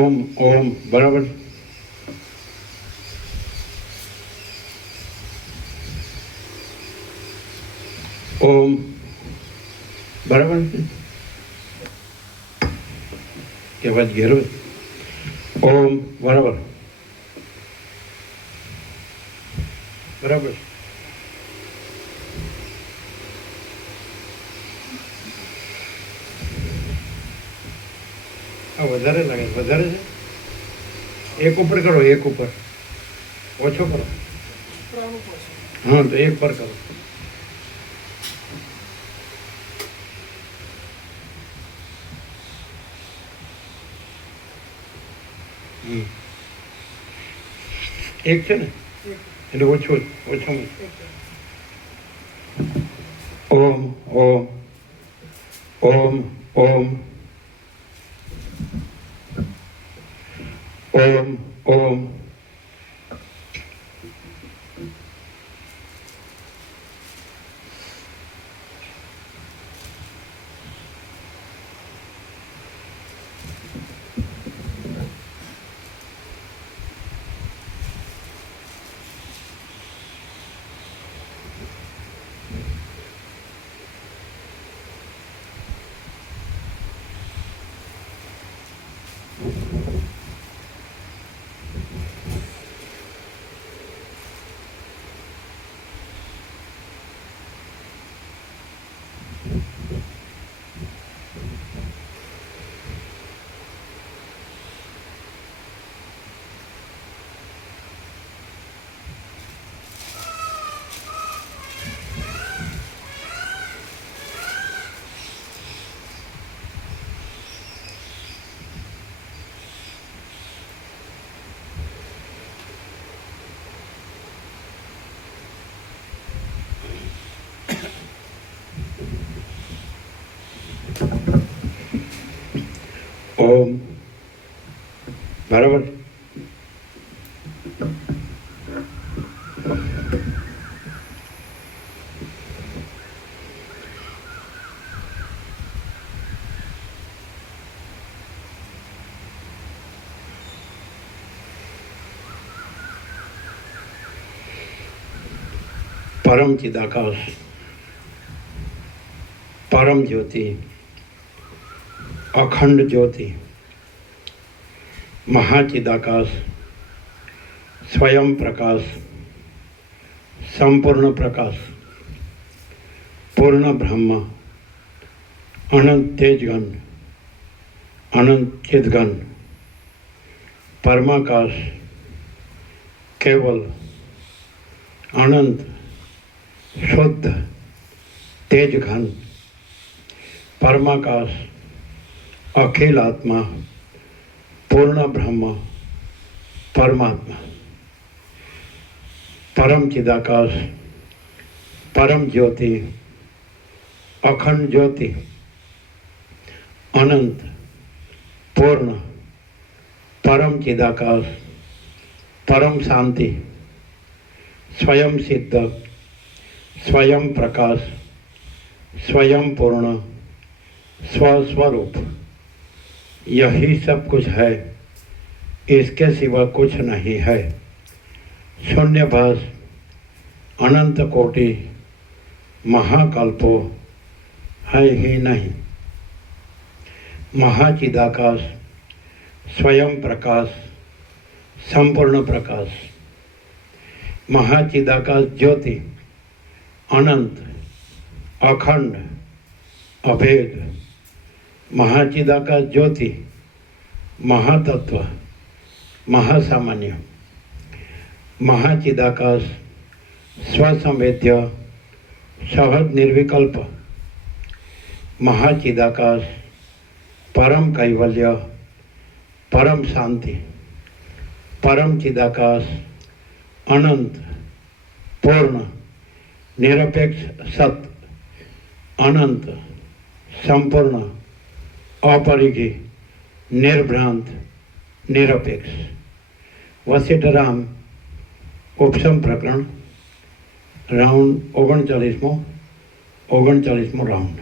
ઓમ ઓમ બરાબર. ઓમ બરાબર કે વાત ઘેરો. ઓમ બરાબર બરાબર. વધારે લાગે વધારે છે. એક ઉપર કરો, એક ઉપર ઓછો કરો. હા તો એક પર કરો. એક છે ને એટલે ઓછો ઓછામાં. ઓમ ઓમ ઓમ ઓમ ઓમ ઓમ. ઓમ બરાબર. परम चिदाकाश, परम ज्योति, अखंड ज्योति, महाचिदाकाश, स्वयं प्रकाश, संपूर्ण प्रकाश, पूर्ण ब्रह्म, अनंत तेजगन, अनंत चिदगन, परमाकाश, केवल अनंत शुद्ध तेज घन, परमाकाश, अखिल आत्मा, पूर्ण ब्रह्म, परमात्मा, परम चिदाकाश, परम ज्योति, अखंड ज्योति, अनंत पूर्ण, परम चिदाकाश, परम शांति, स्वयं सिद्ध, स्वयं प्रकाश, स्वयं पूर्ण, स्वस्वरूप, यही सब कुछ है, इसके सिवा कुछ नहीं है। शून्यभास, अनंत कोटि, महाकल्पो है ही नहीं। महाचिदाकाश, स्वयं प्रकाश, संपूर्ण प्रकाश, महाचिदाकाश ज्योति, अनंत, अखंड, अभेद, महाचिदाकाश ज्योति, महातत्व, महासामान्य, महाचिदाकाश, स्वसंवेद्य, सहज निर्विकल्प, महाचिदाकाश, परम कैवल्य, परम शांति, परम चिदाकाश, अनंत, पूर्ण, निरपेक्ष सत, अनंत, संपूर्ण, अपरिघी, निर्भ्रांत, निरपेक्ष। वशिष्ठराम उपशम प्रकरण राउंड 39मो राउंड।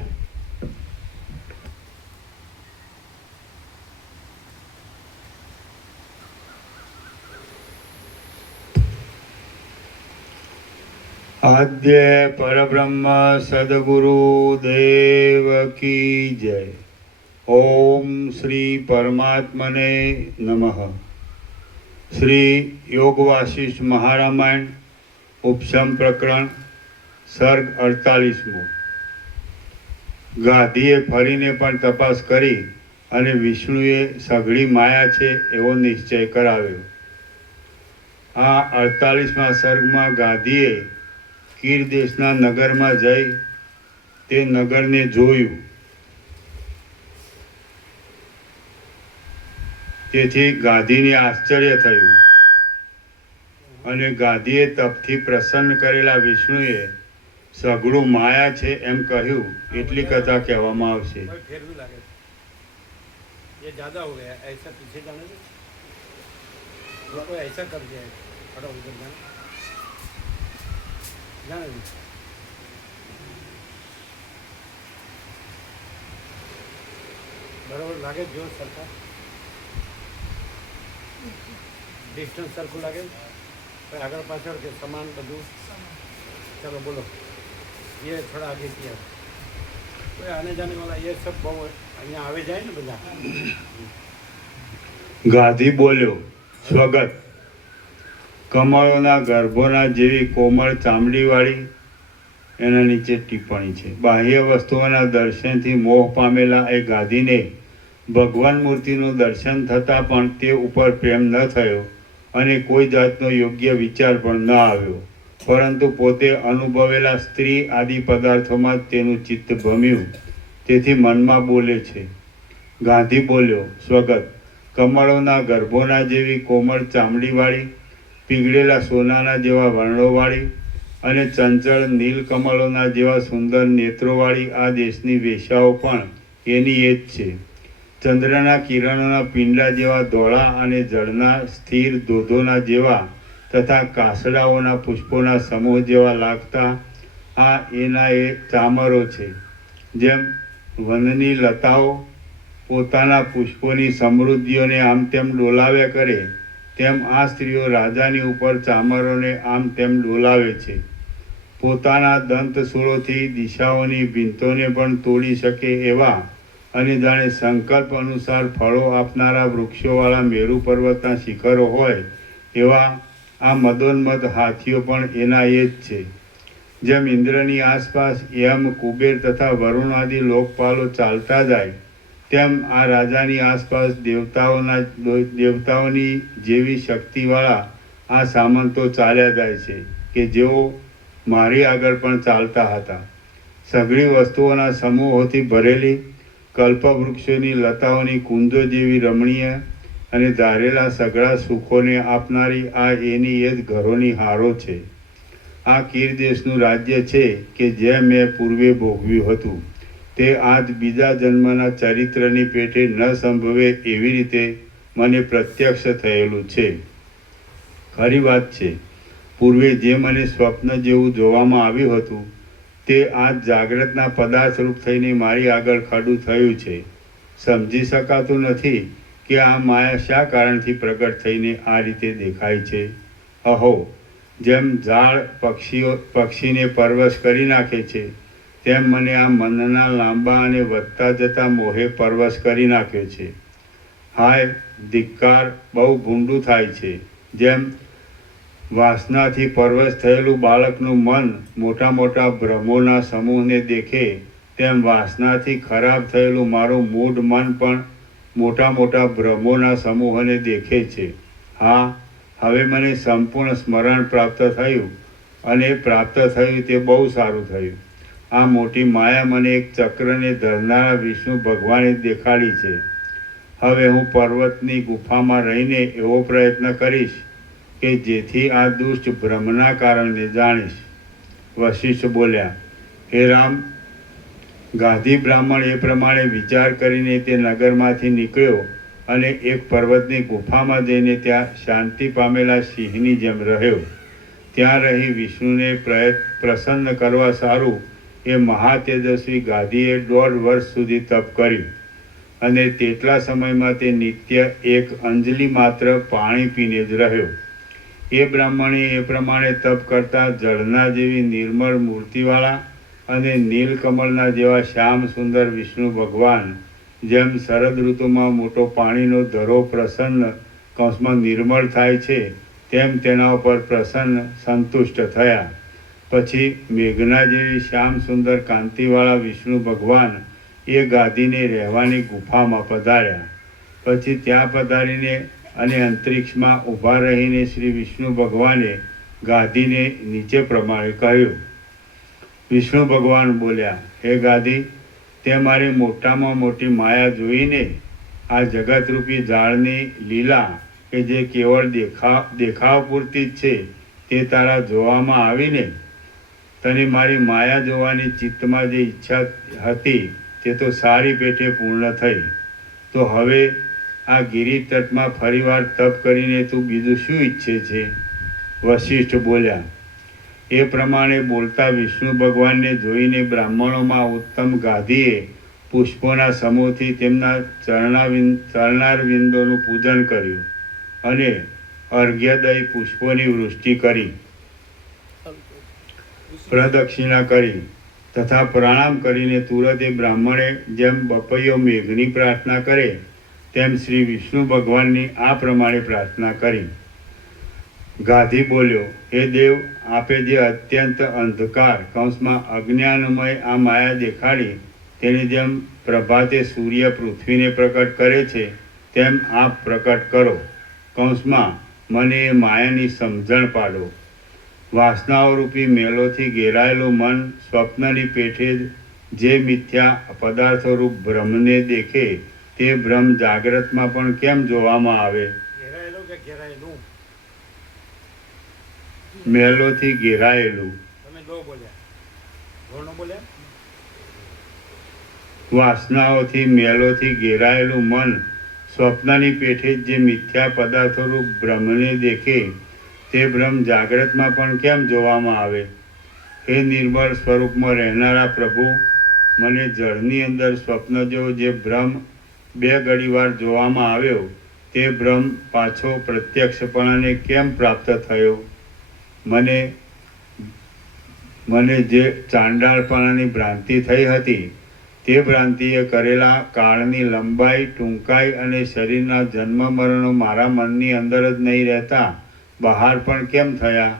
આદ્ય પરબ્રહ્મ સદગુરુ દેવ કી જય. ઓમ શ્રી પરમાત્મને નમઃ. શ્રી યોગ વાસિષ્ઠ મહારામાયણ ઉપશમ પ્રકરણ સર્ગ 48મો. ગાધીએ ફરીને પણ તપાસ કરી અને વિષ્ણુએ સઘળી માયા છે એવો નિશ્ચય કરાવ્યો. આ 48મા સર્ગમાં ગાધીએ કીર દેશના નગરમાં જઈ તે નગરને જોયું. તેથી ગાધીને આશ્ચર્ય થયું અને ગાધીએ તપથી પ્રસન્ન કરેલા વિષ્ણુએ સઘળું માયા છે એમ કહ્યું. એટલી કથા કહેવામાં આવશે. બરોબર લાગે જો સરકાર ડિસ્ટન્સ સરખું લાગે આગળ પાછળ કે સમાન બધું. चलो बोलो ये थोड़ा आगे किया कोई आने जाने वाला ये सब बहु અહીંયા આવે જાય ને બધા. ગાધી બોલ્યો, સ્વગત. કમળોના ગર્ભોના જેવી કોમળ ચામડીવાળી. એના નીચે ટિપ્પણી છે. બાહ્ય વસ્તુઓના દર્શનથી મોહ પામેલા એ ગાધીને ભગવાન મૂર્તિનું દર્શન થતાં પણ તે ઉપર પ્રેમ ન થયો અને કોઈ જાતનો યોગ્ય વિચાર પણ ન આવ્યો, પરંતુ પોતે અનુભવેલા સ્ત્રી આદિ પદાર્થોમાં જ તેનું ચિત્ત ભમ્યું. તેથી મનમાં બોલે છે. ગાંધી બોલ્યો, સ્વગત. કમળોના ગર્ભોના જેવી કોમળ ચામડીવાળી, પીગળેલા સોનાના જેવા વર્ણોવાળી અને ચંચળ નીલકમળોના જેવા સુંદર નેત્રોવાળી આ દેશની વેશ્યાઓ પણ એની એ જ છે. ચંદ્રના કિરણોના પિંડા જેવા ધોળા અને જળના સ્થિર ધોધોના જેવા તથા કાસડાઓના પુષ્પોના સમૂહ જેવા લાગતા આ એના એ ચામરો છે. જેમ વનની લતાઓ પોતાના પુષ્પોની સમૃદ્ધિઓને આમ તેમ ડોલાવ્યા કરે, તેમ આ સ્ત્રીઓ રાજાની ઉપર ચામરોને આમ તેમ ડોલાવે છે. પોતાના દંતશૂળોથી દિશાઓની ભીંતોને પણ તોડી શકે એવા અને જાણે સંકલ્પ અનુસાર ફળો આપનારા વૃક્ષોવાળા મેરુ પર્વતના શિખરો હોય એવા આ મદોન્મદ હાથીઓ પણ એના એ જ છે. જેમ ઇન્દ્રની આસપાસ યમ, કુબેર તથા વરુણ આદિ લોકપાલો ચાલતા જાય, તેમ આ રાજાની આસપાસ દેવતાઓની જેવી શક્તિવાળા આ સામંતો ચાલ્યા જાય છે કે જેઓ મારી આગળ પણ ચાલતા હતા. સઘળી વસ્તુઓના સમૂહોથી ભરેલી કલ્પવૃક્ષોની લતાઓની કુંજો જેવી રમણીય અને ધારેલા સઘળા સુખોને આપનારી આ એની એ જ ઘરોની હારો છે. આ કીર દેશનું રાજ્ય છે કે જે મેં પૂર્વે ભોગવ્યું હતું તે આજ બીજા જન્મના ચરિત્રની પેટે ન સંભવે એવી રીતે મને પ્રત્યક્ષ થયેલું છે. ખરી વાત છે, પૂર્વે જે મને સ્વપ્ન જેવું જોવામાં આવ્યું હતું તે આજ જાગ્રતના પદાર્થ રૂપ થઈને મારી આગળ ખડું થયું છે. સમજી શકાતું નથી કે આ માયા શા કારણથી પ્રગટ થઈને આ રીતે દેખાય છે. અહો, જેમ ઝાડ પક્ષીને પરવશ કરી નાખે છે, તેમ મને આ મનના લાંબા અને વધતા જતા મોહે પરવશ કરી નાખ્યો છે. હાય ધિક્કાર, બહુ ભૂંડું થાય છે. જેમ વાસનાથી પરવશ થયેલું બાળકનું મન મોટા મોટા ભ્રમોના સમૂહને દેખે, તેમ વાસનાથી ખરાબ થયેલું મારું મૂઢ મન પણ મોટા મોટા ભ્રમોના સમૂહને દેખે છે. હા, હવે મને સંપૂર્ણ સ્મરણ પ્રાપ્ત થયું અને પ્રાપ્ત થયું તે બહુ સારું થયું. આ મોટી માયા મને એક ચક્રને ધરનારા વિષ્ણુ ભગવાને દેખાડી છે. હવે હું પર્વતની ગુફામાં રહીને એવો પ્રયત્ન કરીશ કે જેથી આ દુષ્ટ ભ્રમના કારણને જાણીશ. વશિષ્ઠ બોલ્યા, હે રામ. ગાધી બ્રાહ્મણ એ પ્રમાણે વિચાર કરીને તે નગરમાંથી નીકળ્યો અને એક પર્વતની ગુફામાં જઈને ત્યાં શાંતિ પામેલા સિંહની જેમ રહ્યો. ત્યાં રહી વિષ્ણુને પ્રસન્ન કરવા સારું એ મહાતેજસ્વી ગાધીએ 1.5 વર્ષ સુધી તપ કર્યું અને તેટલા સમયમાં તે નિત્ય એક અંજલિ માત્ર પાણી પીને જ રહ્યો. એ બ્રાહ્મણે એ પ્રમાણે તપ કરતા જળના જેવી નિર્મળ મૂર્તિવાળા અને નીલકમળના જેવા શ્યામ સુંદર વિષ્ણુ ભગવાન જેમ શરદ ઋતુમાં મોટો પાણીનો ધરો પ્રસન્ન કૌંસમાં નિર્મળ થાય છે તેમ તેના ઉપર પ્રસન્ન સંતુષ્ટ થયા. પછી મેઘના જેવી શ્યામ સુંદર કાંતિવાળા વિષ્ણુ ભગવાન એ ગાદીને રહેવાની ગુફામાં પધાર્યા. પછી ત્યાં પધારીને અને અંતરિક્ષમાં ઊભા રહીને શ્રી વિષ્ણુ ભગવાને ગાદીને નીચે પ્રમાણે કહ્યું. વિષ્ણુ ભગવાન બોલ્યા, હે ગાદી, તે મારી મોટામાં મોટી માયા જોઈને આ જગતરૂપી ઝાડની લીલા કે જે કેવળ દેખાવ પૂરતી જ છે તે તારા જોવામાં આવીને તને મારી માયા જોવાની ચિત્તમાં જે ઈચ્છા હતી તે તો સારી પેઠે પૂર્ણ થઈ. તો હવે આ ગિરી તટમાં ફરીવાર તપ કરીને તું બીજું શું ઈચ્છે છે? વશિષ્ઠ બોલ્યા. એ પ્રમાણે બોલતા વિષ્ણુ ભગવાનને જોઈને બ્રાહ્મણોમાં ઉત્તમ ગાદીએ પુષ્પોના સમૂહથી તેમના ચરણારવિંદોનું પૂજન કર્યું અને અર્ઘ્યદય પુષ્પોની વૃષ્ટિ કરી, પ્રદક્ષિણા કરી તથા પ્રણામ કરીને તુરત એ બ્રાહ્મણે જેમ બપૈયો મેઘની પ્રાર્થના કરે તેમ શ્રી વિષ્ણુ ભગવાનની આ પ્રમાણે પ્રાર્થના કરી. ગાદી બોલ્યો, હે દેવ, આપે જે અત્યંત અંધકાર કૌંસમાં અજ્ઞાનમય આ માયા દેખાડી તેની જેમ પ્રભાતે સૂર્ય પૃથ્વીને પ્રકટ કરે છે તેમ આપ પ્રકટ કરો. કૌંસમાં મને એ માયાની સમજણ પાડો. વાસનાઓ રૂપી મેલોથી ઘેરાયેલું મન સ્વપ્નની પેઠે જે મિથ્યા પદાર્થો રૂપ બ્રહ્મને દેખે તે બ્રહ્મ જાગ્રતમાં પણ કેમ જોવામાં આવે? ઘેરાયેલું કે ઘેરાયેલું? મેલોથી ઘેરાયેલું. તમે લો બોલ્યા, લો ન બોલ્યા? વાસનાઓથી મેલોથી ઘેરાયેલું મન સ્વપ્નની પેઠે જે મિથ્યા પદાર્થો રૂપ બ્રહ્મને દેખે તે બ્રહ્મ જાગ્રતમાં પણ કેમ જોવામાં આવે? હે નિર્બળ સ્વરૂપમાં રહેનારા પ્રભુ, મને જળની અંદર સ્વપ્ન જેવો જે બ્રહ્મ બે ઘડીવાર જોવામાં આવ્યો તે બ્રહ્મ પાછો પ્રત્યક્ષપણાને કેમ પ્રાપ્ત થયો? મને જે ચાંડાળપણાની ભ્રાંતિ થઈ હતી તે ભ્રાંતિએ કરેલા કાળની લંબાઈ, ટૂંકાઈ અને શરીરના જન્મ મરણો મારા મનની અંદર જ નહીં રહેતા બહાર પણ કેમ થયા?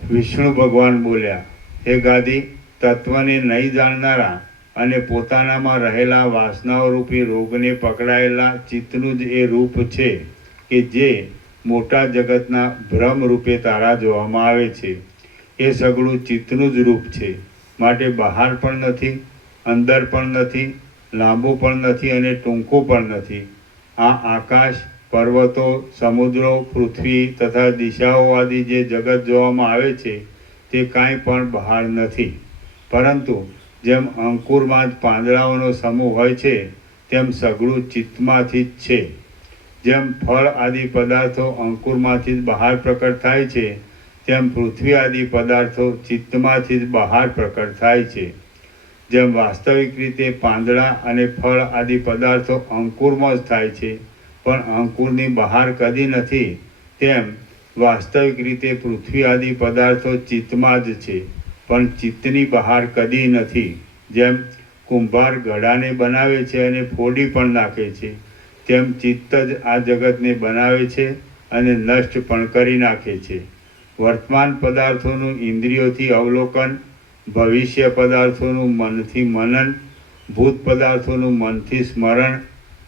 વિષ્ણુ ભગવાન બોલ્યા, હે ગાદી, તત્વને નહીં જાણનારા અને પોતાનામાં રહેલા વાસનાઓ રૂપી રોગને પકડાયેલા ચિત્તનું જ એ રૂપ છે કે જે મોટા જગતના ભ્રમ રૂપે તારા જોવામાં આવે છે. એ સગળું ચિત્તનું જ રૂપ છે, માટે બહાર પણ નથી, અંદર પણ નથી, લાંબુ પણ નથી અને ટૂંકું પણ નથી. આ આકાશ, પર્વતો, સમુદ્રો, પૃથ્વી તથા દિશાઓ આદિ જે જગત જોવામાં આવે છે તે કાંઈ પણ બહાર નથી, પરંતુ જેમ અંકુરમાં જ પાંદડાઓનો સમૂહ હોય છે તેમ સઘળું ચિત્તમાંથી જ છે. જેમ ફળ આદિ પદાર્થો અંકુરમાંથી જ બહાર પ્રકટ થાય છે તેમ પૃથ્વી આદિ પદાર્થો ચિત્તમાંથી જ બહાર પ્રકટ થાય છે. જેમ વાસ્તવિક રીતે પાંદડા અને ફળ આદિ પદાર્થો અંકુરમાં જ થાય છે પણ અંકુરની બહાર કદી નથી, તેમ વાસ્તવિક રીતે પૃથ્વી આદિ પદાર્થો ચિત્તમાં જ છે પણ ચિત્તની બહાર કદી નથી. જેમ કુંભાર ઘડાને બનાવે છે અને ફોડી પણ નાખે છે તેમ ચિત્ત જ આ જગતને બનાવે છે અને નષ્ટ પણ કરી નાખે છે. વર્તમાન પદાર્થોનું ઇન્દ્રિયોથી અવલોકન, ભવિષ્ય પદાર્થોનું મનથી મનન, ભૂત પદાર્થોનું મનથી સ્મરણ,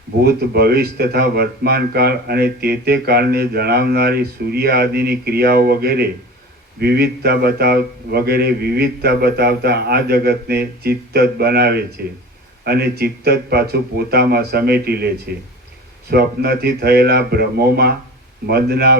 ભૂત, ભવિષ્ય તથા વર્તમાન કાળ અને તે કાળને જણાવનારી સૂર્ય આદિની ક્રિયાઓ વગેરે વિવિધતા બતાવતા આ જગતને ચિત્ત જ બનાવે છે અને ચિત્ત જ પાછું પોતામાં સમેટી લે છે. સ્વપ્નથી થયેલા ભ્રમોમાં, મદના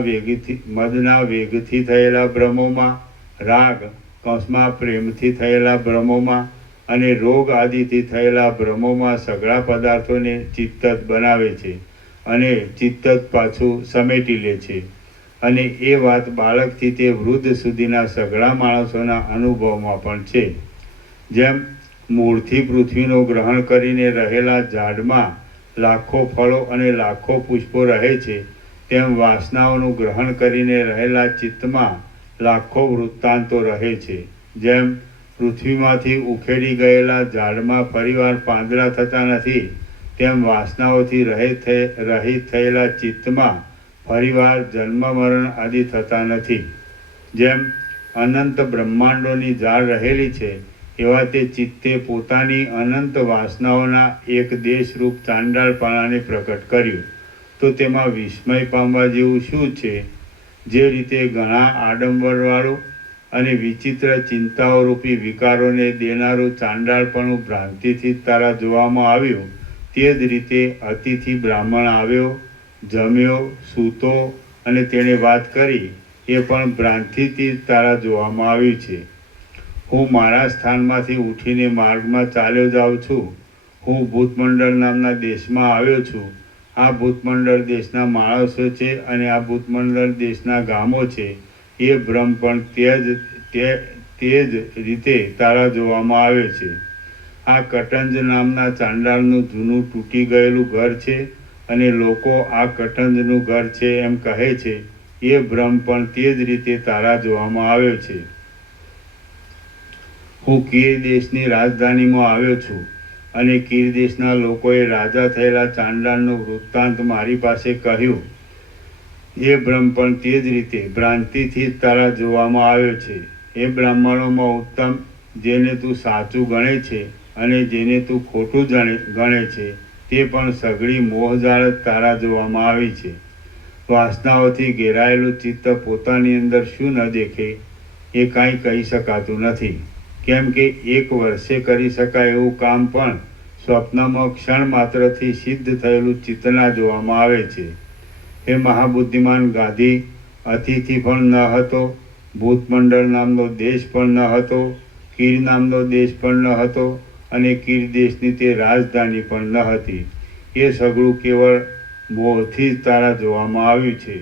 વેગથી થયેલા ભ્રમોમાં, રાગ કૌંસમાં પ્રેમથી થયેલા ભ્રમોમાં અને રોગ આદિથી થયેલા ભ્રમોમાં સઘળા પદાર્થોને ચિત્ત જ બનાવે છે અને ચિત્ત જ પાછું સમેટી લે છે. અને એ વાત બાળકથી તે વૃદ્ધ સુધીના સઘળા માણસોના અનુભવમાં પણ છે. જેમ મૂળથી પૃથ્વીનું ગ્રહણ કરીને રહેલા ઝાડમાં લાખો ફળો અને લાખો પુષ્પો રહે છે તેમ વાસનાઓનું ગ્રહણ કરીને રહેલા ચિત્તમાં લાખો વૃત્તાંતો રહે છે. જેમ પૃથ્વીમાંથી ઉખેડી ગયેલા ઝાડમાં ફરીવાર પાંદડા થતા નથી, તેમ વાસનાઓથી રહિત થયેલા ચિત્તમાં ફરીવાર જન્મ મરણ આદિ થતા નથી. જેમ અનંત બ્રહ્માંડોની ઝાડ રહેલી છે, એવા તે ચિત્તે પોતાની અનંત વાસનાઓના એક દેશરૂપ ચાંડાળપણાને પ્રકટ કર્યું. તો તેમાં વિસ્મય પામવા જેવું શું છે? જે રીતે ઘણા આડંબરવાળું અને વિચિત્ર ચિંતાઓરૂપી વિકારોને દેનારું ચાંડાળપણું ભ્રાંતિથી તારા જોવામાં આવ્યું, તે જ રીતે અતિથિ બ્રાહ્મણ આવ્યો, જમ્યો, સૂતો અને તેણે વાત કરી, એ પણ ભ્રાંતિથી તારા જોવામાં આવ્યું છે. હું મારા સ્થાનમાંથી ઉઠીને માર્ગમાં ચાલ્યો જાઉં છું. હું ભૂતમંડળ નામના દેશમાં આવ્યો છું. આ ભૂતમંડળ દેશના માણસો છે અને આ ભૂતમંડળ દેશના ગામો છે. એ ભ્રમ પણ તે જ રીતે તારા જોવામાં આવે છે. આ કટંજ નામના ચાંડાળનું જૂનું તૂટી ગયેલું ઘર છે અને લોકો આ કટંજનું ઘર છે એમ કહે છે. એ ભ્રમ પણ તે જ રીતે તારા જોવામાં આવ્યો છે. હું કીર દેશની રાજધાનીમાં આવ્યો છું અને કીર દેશના લોકોએ રાજા થયેલા ચાંડાળનું વૃત્તાંત મારી પાસે કહ્યું. એ ભ્રમ પણ તે જ રીતે ભ્રાંતિથી જ તારા જોવામાં આવ્યો છે. એ બ્રાહ્મણોમાં ઉત્તમ, જેને તું સાચું ગણે છે અને જેને તું ખોટું ગણે છે, તે પણ સઘળી મોહજાળ જ તારા જોવામાં આવી છે. વાસનાઓથી ઘેરાયેલું ચિત્ત પોતાની અંદર શું ન દેખે, એ કાંઈ કહી શકાતું નથી. કેમ કે એક વર્ષે કરી શકાય એવું કામ પણ સ્વપ્નમાં ક્ષણ માત્રથી સિદ્ધ થયેલું ચિત્તના જોવામાં આવે છે. એ મહાબુદ્ધિમાન ગાદી અતિથિ પણ ન હતો, ભૂતમંડળ નામનો દેશ પણ ન હતો, કીર નામનો દેશ પણ ન હતો અને કીર દેશની તે રાજધાની પણ ન હતી. એ સઘળું કેવળ મોહથી જ તારા જોવામાં આવ્યું છે.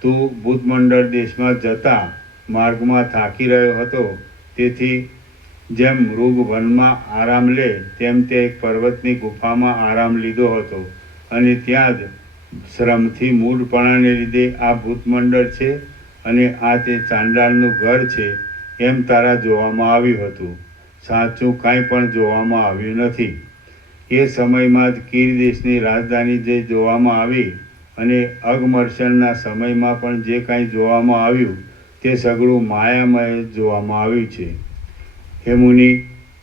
તું ભૂતમંડળ દેશમાં જતા માર્ગમાં થાકી રહ્યો હતો, તેથી જેમ મૃગ વનમાં આરામ લે તેમ તે એક પર્વતની ગુફામાં આરામ લીધો હતો અને ત્યાં જ શ્રમથી મૂઢપણાને લીધે આ ભૂતમંડળ છે અને આ તે ચાંડાળનું ઘર છે એમ તારા જોવામાં આવ્યું હતું. સાચું કાંઈ પણ જોવામાં આવ્યું નથી. એ સમયમાં જ કીર દેશની રાજધાની જે જોવામાં આવી અને અગમર્ષણના સમયમાં પણ જે કાંઈ જોવામાં આવ્યું, તે સઘળું માયામય જોવામાં આવ્યું છે. હે મુનિ,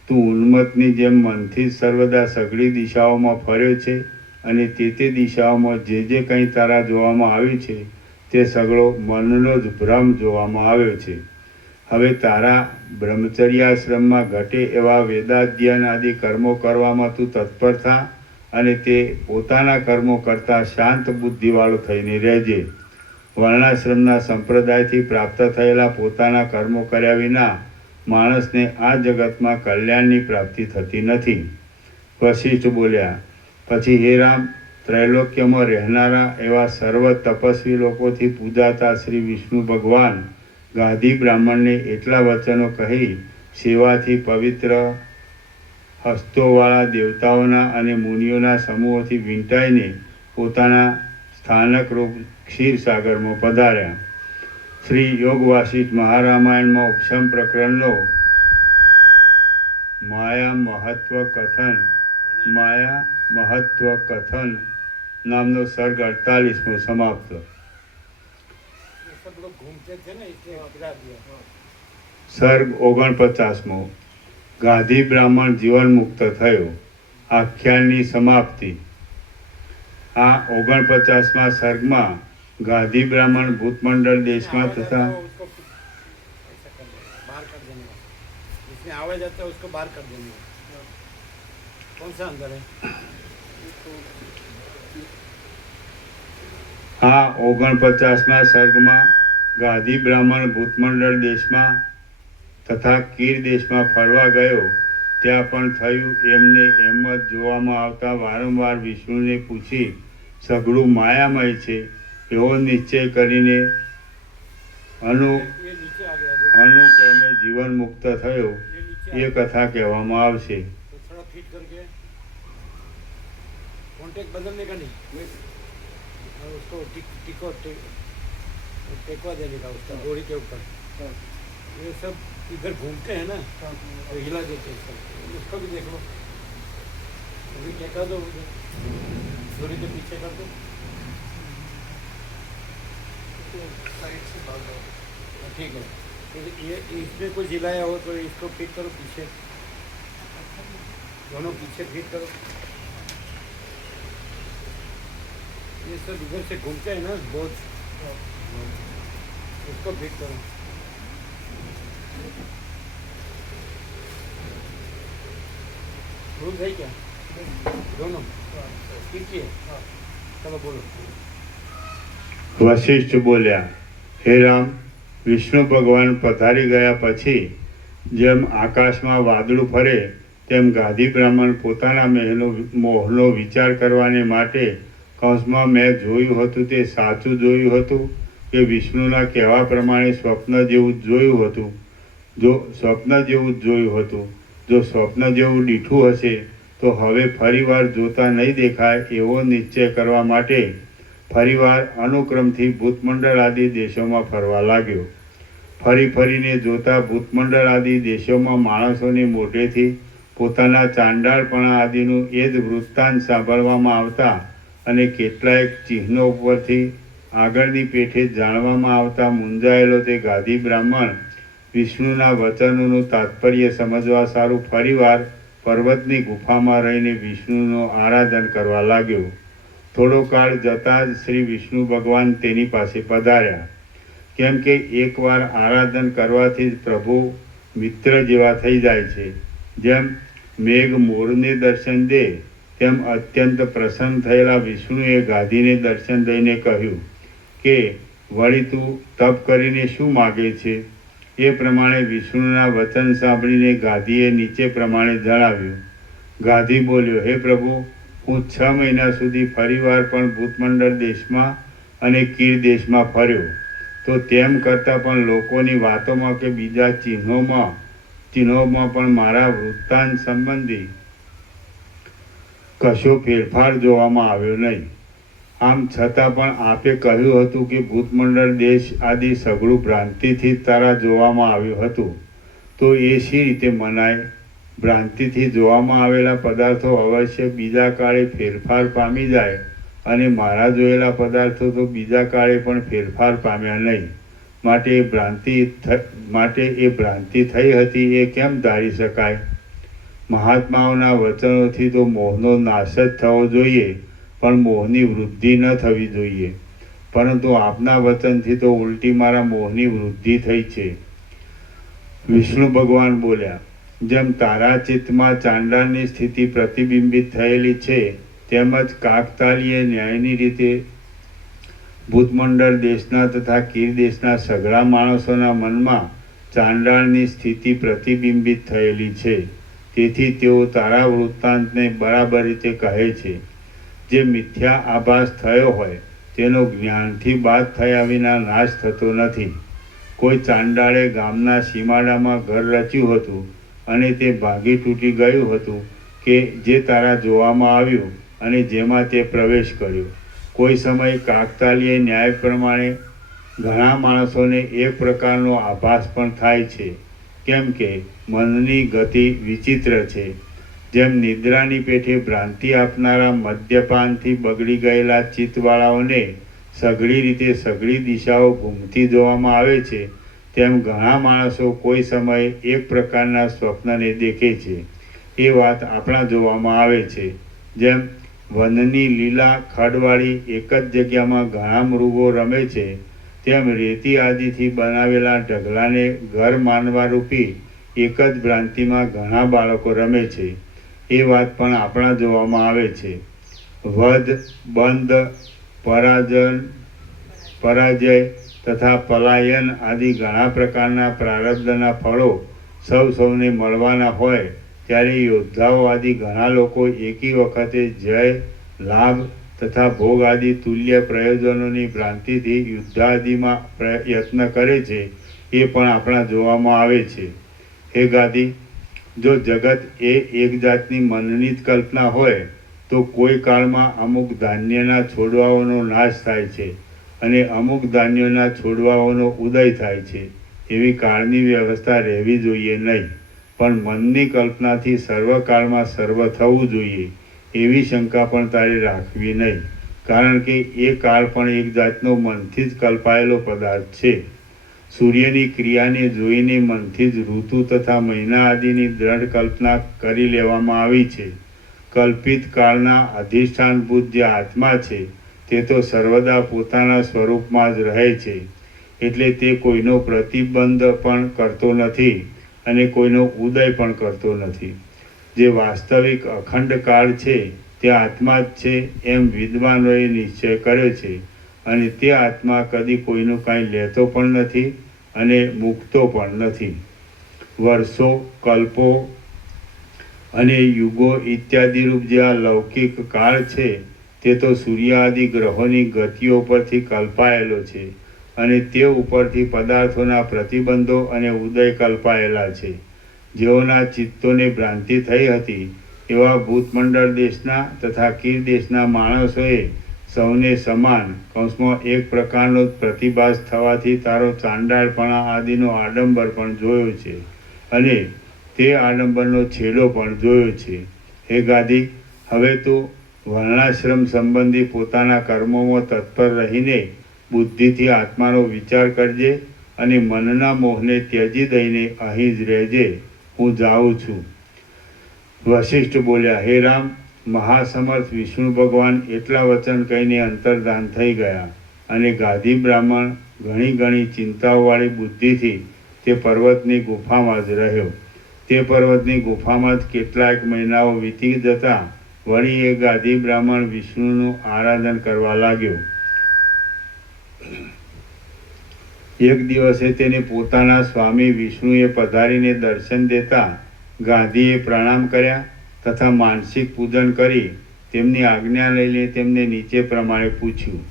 તું ઉન્મત્તની જેમ મનથી જ સર્વદા સઘળી દિશાઓમાં ફર્યો છે અને તે દિશાઓમાં જે કંઈ તારા જોવામાં આવ્યું છે, તે સઘળો મનનો જ ભ્રમ જોવામાં આવ્યો છે. હવે તારા બ્રહ્મચર્યાશ્રમમાં ઘટે એવા વેદાધ્યયન આદિ કર્મો કરવામાં તું તત્પર થા અને તે પોતાના કર્મો કરતાં શાંત બુદ્ધિવાળો થઈને રહેજે. વર્ણાશ્રમના સંપ્રદાયથી પ્રાપ્ત થયેલા પોતાના કર્મો કર્યા વિના માણસને આ જગતમાં કલ્યાણની પ્રાપ્તિ થતી નથી. વશિષ્ઠ બોલ્યા. પછી હે રામ, ત્રૈલોક્યમાં રહેનારા એવા સર્વ તપસ્વી લોકોથી પૂજાતા શ્રી વિષ્ણુ ભગવાન ગાદી બ્રાહ્મણને એટલા વચનો કહી સેવાથી પવિત્ર હસ્તોવાળા દેવતાઓના અને મુનિઓના સમૂહોથી વીંટાઈને પોતાના સ્થાનકરૂપ ક્ષીરસાગરમાં પધાર્યા. શ્રી યોગ વાસિષ્ઠ મહારામાયણમાં ઉપશમ પ્રકરણનો માયા મહત્વ કથન નામનો સર્ગ 48મો સમાપ્ત. સર્ગ 49મો. ગાદી બ્રાહ્મણ જીવન મુક્ત થયો. આખ્યાનની સમાપ્તિ. આ 49મા સર્ગમાં गादी ब्राह्मण भूतमंडल देश में तथा जिसमें आवाज आता है उसको बाहर कर देंगे. कौन सा अंदर है? हाँ 49મા સર્ગમાં ગાદી બ્રાહ્મણ ભૂતમંડળ દેશમાં તથા કીર દેશમાં ફરવા ગયો. ત્યાં પણ થયું એમને એમ જ જોવામાં આવતા વારંવાર વિષ્ણુને પૂછી સઘળું માયામય છે એવો નિશ્ચય કરીને અનુક્રમે જીવન મુક્ત થયો એ કથા કહેવામાં આવશે. कॉन्टेक्ट बदलने का नहीं. और उसको टेकवा देने का उसका डोरी के ऊपर। ये सब इधर घूमते हैं ना तो हिला देते हैं सब। उसको भी देख लो, अभी टेका दो उधर, डोरी के पीछे कर दो। साइड से डाल दो। ठीक है, तो ये इसमें कुछ हिलाया हो तो इसको फिट करो पीछे, दोनों पीछे फिट करो। ये सब इधर से घूमते हैं ना बहुत, उसको फिट करो। भूल गई क्या दोनों? ठीक है, चलो बोलो। વશિષ્ઠ બોલ્યા, હે રામ, વિષ્ણુ ભગવાન પધારી ગયા પછી જેમ આકાશમાં વાદળું ફરે તેમ ગાદી બ્રાહ્મણ પોતાના મોહનો વિચાર કરવાને માટે કૌંસમાં મેં જોયું હતું તે સાચું જોયું હતું કે વિષ્ણુના કહેવા પ્રમાણે સ્વપ્ન જેવું જ જોયું હતું? જો સ્વપ્ન જેવું જ જોયું હતું, જો સ્વપ્ન જેવું દીઠું હશે તો હવે ફરીવાર જોતા નહીં દેખાય એવો નિશ્ચય કરવા માટે ફરીવાર અનુક્રમથી ભૂતમંડળ આદિ દેશોમાં ફરવા લાગ્યો. ફરી ફરીને જોતા ભૂતમંડળ આદિ દેશોમાં માણસોની મોઢેથી પોતાના ચાંડાળપણા આદિનું એ જ વૃત્તાંત સાંભળવામાં આવતા અને કેટલાયક ચિહ્નો ઉપરથી આગળની પેઠે જાણવામાં આવતા મૂંઝાયેલો તે ગાદી બ્રાહ્મણ વિષ્ણુના વચનોનું તાત્પર્ય સમજવા સારું ફરીવાર પર્વતની ગુફામાં રહીને વિષ્ણુનું આરાધન કરવા લાગ્યો. થોડો કાળ જતાં જ શ્રી વિષ્ણુ ભગવાન તેની પાસે પધાર્યા. કેમ કે એકવાર આરાધન કરવાથી જ પ્રભુ મિત્ર જેવા થઈ જાય છે. જેમ મેઘ મોરને દર્શન દે તેમ અત્યંત પ્રસન્ન થયેલા વિષ્ણુએ ગાદીને દર્શન દઈને કહ્યું કે વળી તું તપ કરીને શું માગે છે? એ પ્રમાણે વિષ્ણુના વચન સાંભળીને ગાદીએ નીચે પ્રમાણે જણાવ્યું. ગાદી બોલ્યો, હે પ્રભુ, હું 6 મહિના સુધી ફરીવાર પણ ભૂતમંડળ દેશમાં અને કીર દેશમાં ફર્યો, તો તેમ કરતાં પણ લોકોની વાતોમાં કે બીજા ચિહ્નોમાં પણ મારા વૃત્તાંત સંબંધી કશો ફેરફાર જોવામાં આવ્યો નહીં. આમ છતાં પણ આપે કહ્યું હતું કે ભૂતમંડળ દેશ આદિ સઘળું ભ્રાંતિથી તારા જોવામાં આવ્યું હતું, તો એ શી રીતે મનાય? ભ્રાંતિથી જોવામાં આવેલા પદાર્થો અવશ્ય બીજા કાળે ફેરફાર પામી જાય અને મારા જોયેલા પદાર્થો તો બીજા કાળે પણ ફેરફાર પામ્યા નહીં. માટે એ ભ્રાંતિ થઈ હતી એ કેમ ધારી શકાય? મહાત્માઓના વચનોથી તો મોહનો નાશ જ થવો જોઈએ, પણ મોહની વૃદ્ધિ ન થવી જોઈએ. પરંતુ આપના વચનથી તો ઉલટી મારા મોહની વૃદ્ધિ થઈ છે. વિષ્ણુ ભગવાન બોલ્યા, જેમ તારા ચિત્તમાં ચાંડાળની સ્થિતિ પ્રતિબિંબિત થયેલી છે તેમજ કાકતાલીય ન્યાયની રીતે ભૂતમંડળ દેશના તથા કીર દેશના સઘળા માણસોના મનમાં ચાંડાળની સ્થિતિ પ્રતિબિંબિત થયેલી છે. તેથી તેઓ તારા વૃત્તાંતને બરાબર રીતે કહે છે. જે મિથ્યા આભાસ થયો હોય તેનો જ્ઞાનથી બાદ થયા વિના નાશ થતો નથી. કોઈ ચાંડાળે ગામના સીમાડામાં ઘર રચ્યું હતું અને તે ભાગી તૂટી ગયું હતું કે જે તારા જોવામાં આવ્યું અને જેમાં તે પ્રવેશ કર્યો. કોઈ સમયે કાકતાલીય ન્યાય પ્રમાણે ઘણા માણસોને એક પ્રકારનો આભાસ પણ થાય છે. કેમ કે મનની ગતિ વિચિત્ર છે. જેમ નિદ્રાની પેઠે ભ્રાંતિ આપનારા મદ્યપાનથી બગડી ગયેલા ચિત્તવાળાઓને સઘળી રીતે સઘળી દિશાઓ ઘૂમતી જોવામાં આવે છે, તેમ ઘણા માણસો કોઈ સમયે એક પ્રકારના સ્વપ્નને દેખે છે. એ વાત આપણા જોવામાં આવે છે. જેમ વનની લીલા ખડવાળી એક જ જગ્યામાં ઘણા મૃગો રમે છે, તેમ રેતી આદિથી બનાવેલા ઢગલાને ઘર માનવા રૂપી એક જ ભ્રાંતિમાં ઘણા બાળકો રમે છે. એ વાત પણ આપણા જોવામાં આવે છે. વધ, બંધ, પરાજય તથા પલાયન આદિ ઘણા પ્રકારના પ્રારબ્ધના ફળો સૌને મળવાના હોય ત્યારે યોદ્ધાઓ આદિ ઘણા લોકો એકી વખતે જય, લાભ તથા ભોગ આદિ તુલ્ય પ્રયોજનોની ભ્રાંતિથી યુદ્ધાદિમાં યત્ન કરે છે. એ પણ આપણા જોવામાં આવે છે. હે ગાદી, જો જગત એ એક જાતની મનની જ કલ્પના હોય તો કોઈ કાળમાં અમુક ધાન્યના છોડવાઓનો નાશ થાય છે અને અમુક ધાન્યોના છોડવાઓનો ઉદય થાય છે. એવી કાળની વ્યવસ્થા રહેવી જોઈએ નહીં, પણ મનની કલ્પનાથી સર્વકાળમાં સર્વ થવું જોઈએ એવી શંકા પણ તારે રાખવી નહીં, કારણ કે એ કાળ પણ એક જાતનો મનથી જ કલ્પાયેલો પદાર્થ છે. સૂર્યની ક્રિયાને જોઈને મનથી જ ઋતુ તથા મહિના આદિની દ્રઢ કલ્પના કરી લેવામાં આવી છે. કલ્પિત કાળના અધિષ્ઠાનભૂત જે આત્મા છે તે તો સર્વદા પોતાના સ્વરૂપમાં જ રહે છે, એટલે તે કોઈનો પ્રતિબંધ પણ કરતો નથી અને કોઈનો ઉદય પણ કરતો નથી. જે વાસ્તવિક અખંડ કાળ છે તે આત્મા જ છે એમ વિદ્વાનોએ નિશ્ચય કર્યો છે, અને તે આત્મા કદી કોઈનું કાંઈ લેતો પણ નથી અને મૂકતો પણ નથી. વર્ષો, કલ્પો અને યુગો ઇત્યાદિરૂપ જે આ લૌકિક કાળ છે તે તો સૂર્ય આદિ ગ્રહોની ગતિઓ પરથી કલ્પાયેલો છે, અને તે ઉપરથી પદાર્થોના પ્રતિબંધો અને ઉદય કલ્પાયેલા છે. જેઓના ચિત્તોને ભ્રાંતિ થઈ હતી એવા ભૂતમંડળ દેશના તથા કીર દેશના માણસોએ સૌને સમાન એક પ્રકારનો પ્રતિભાસ થવાથી તારો ચાંડાળપણા આદિનો આડંબર પણ જોયો છે, અને તે આડંબરનો છેડો પણ જોયો છે. હે ગાદી, હવે તું વર્ણાશ્રમ સંબંધી પોતાના કર્મોમાં તત્પર રહીને બુદ્ધિથી આત્માનો વિચાર કરજે અને મનના મોહને ત્યજી દઈને અહીં જ રહેજે. હું જાઉં છું. વશિષ્ઠ બોલ્યા, હે રામ, મહાસમર્થ વિષ્ણુ ભગવાન એટલા વચન કહીને અંતર્ધાન થઈ ગયા, અને ગાદી બ્રાહ્મણ ઘણી ચિંતાઓવાળી બુદ્ધિથી તે પર્વતની ગુફામાં જ રહ્યો. તે પર્વતની ગુફામાં જ કેટલાક મહિનાઓ વીતી જતા વળી એ ગાદી બ્રાહ્મણ વિષ્ણુનું આરાધન કરવા લાગ્યો. એક દિવસે તેને પોતાના સ્વામી વિષ્ણુએ પધારીને દર્શન દેતા ગાંધીએ પ્રણામ કર્યા તથા માનસિક પૂજન કરી તેમની આજ્ઞા લઈને તેમને નીચે પ્રમાણે પૂછ્યું.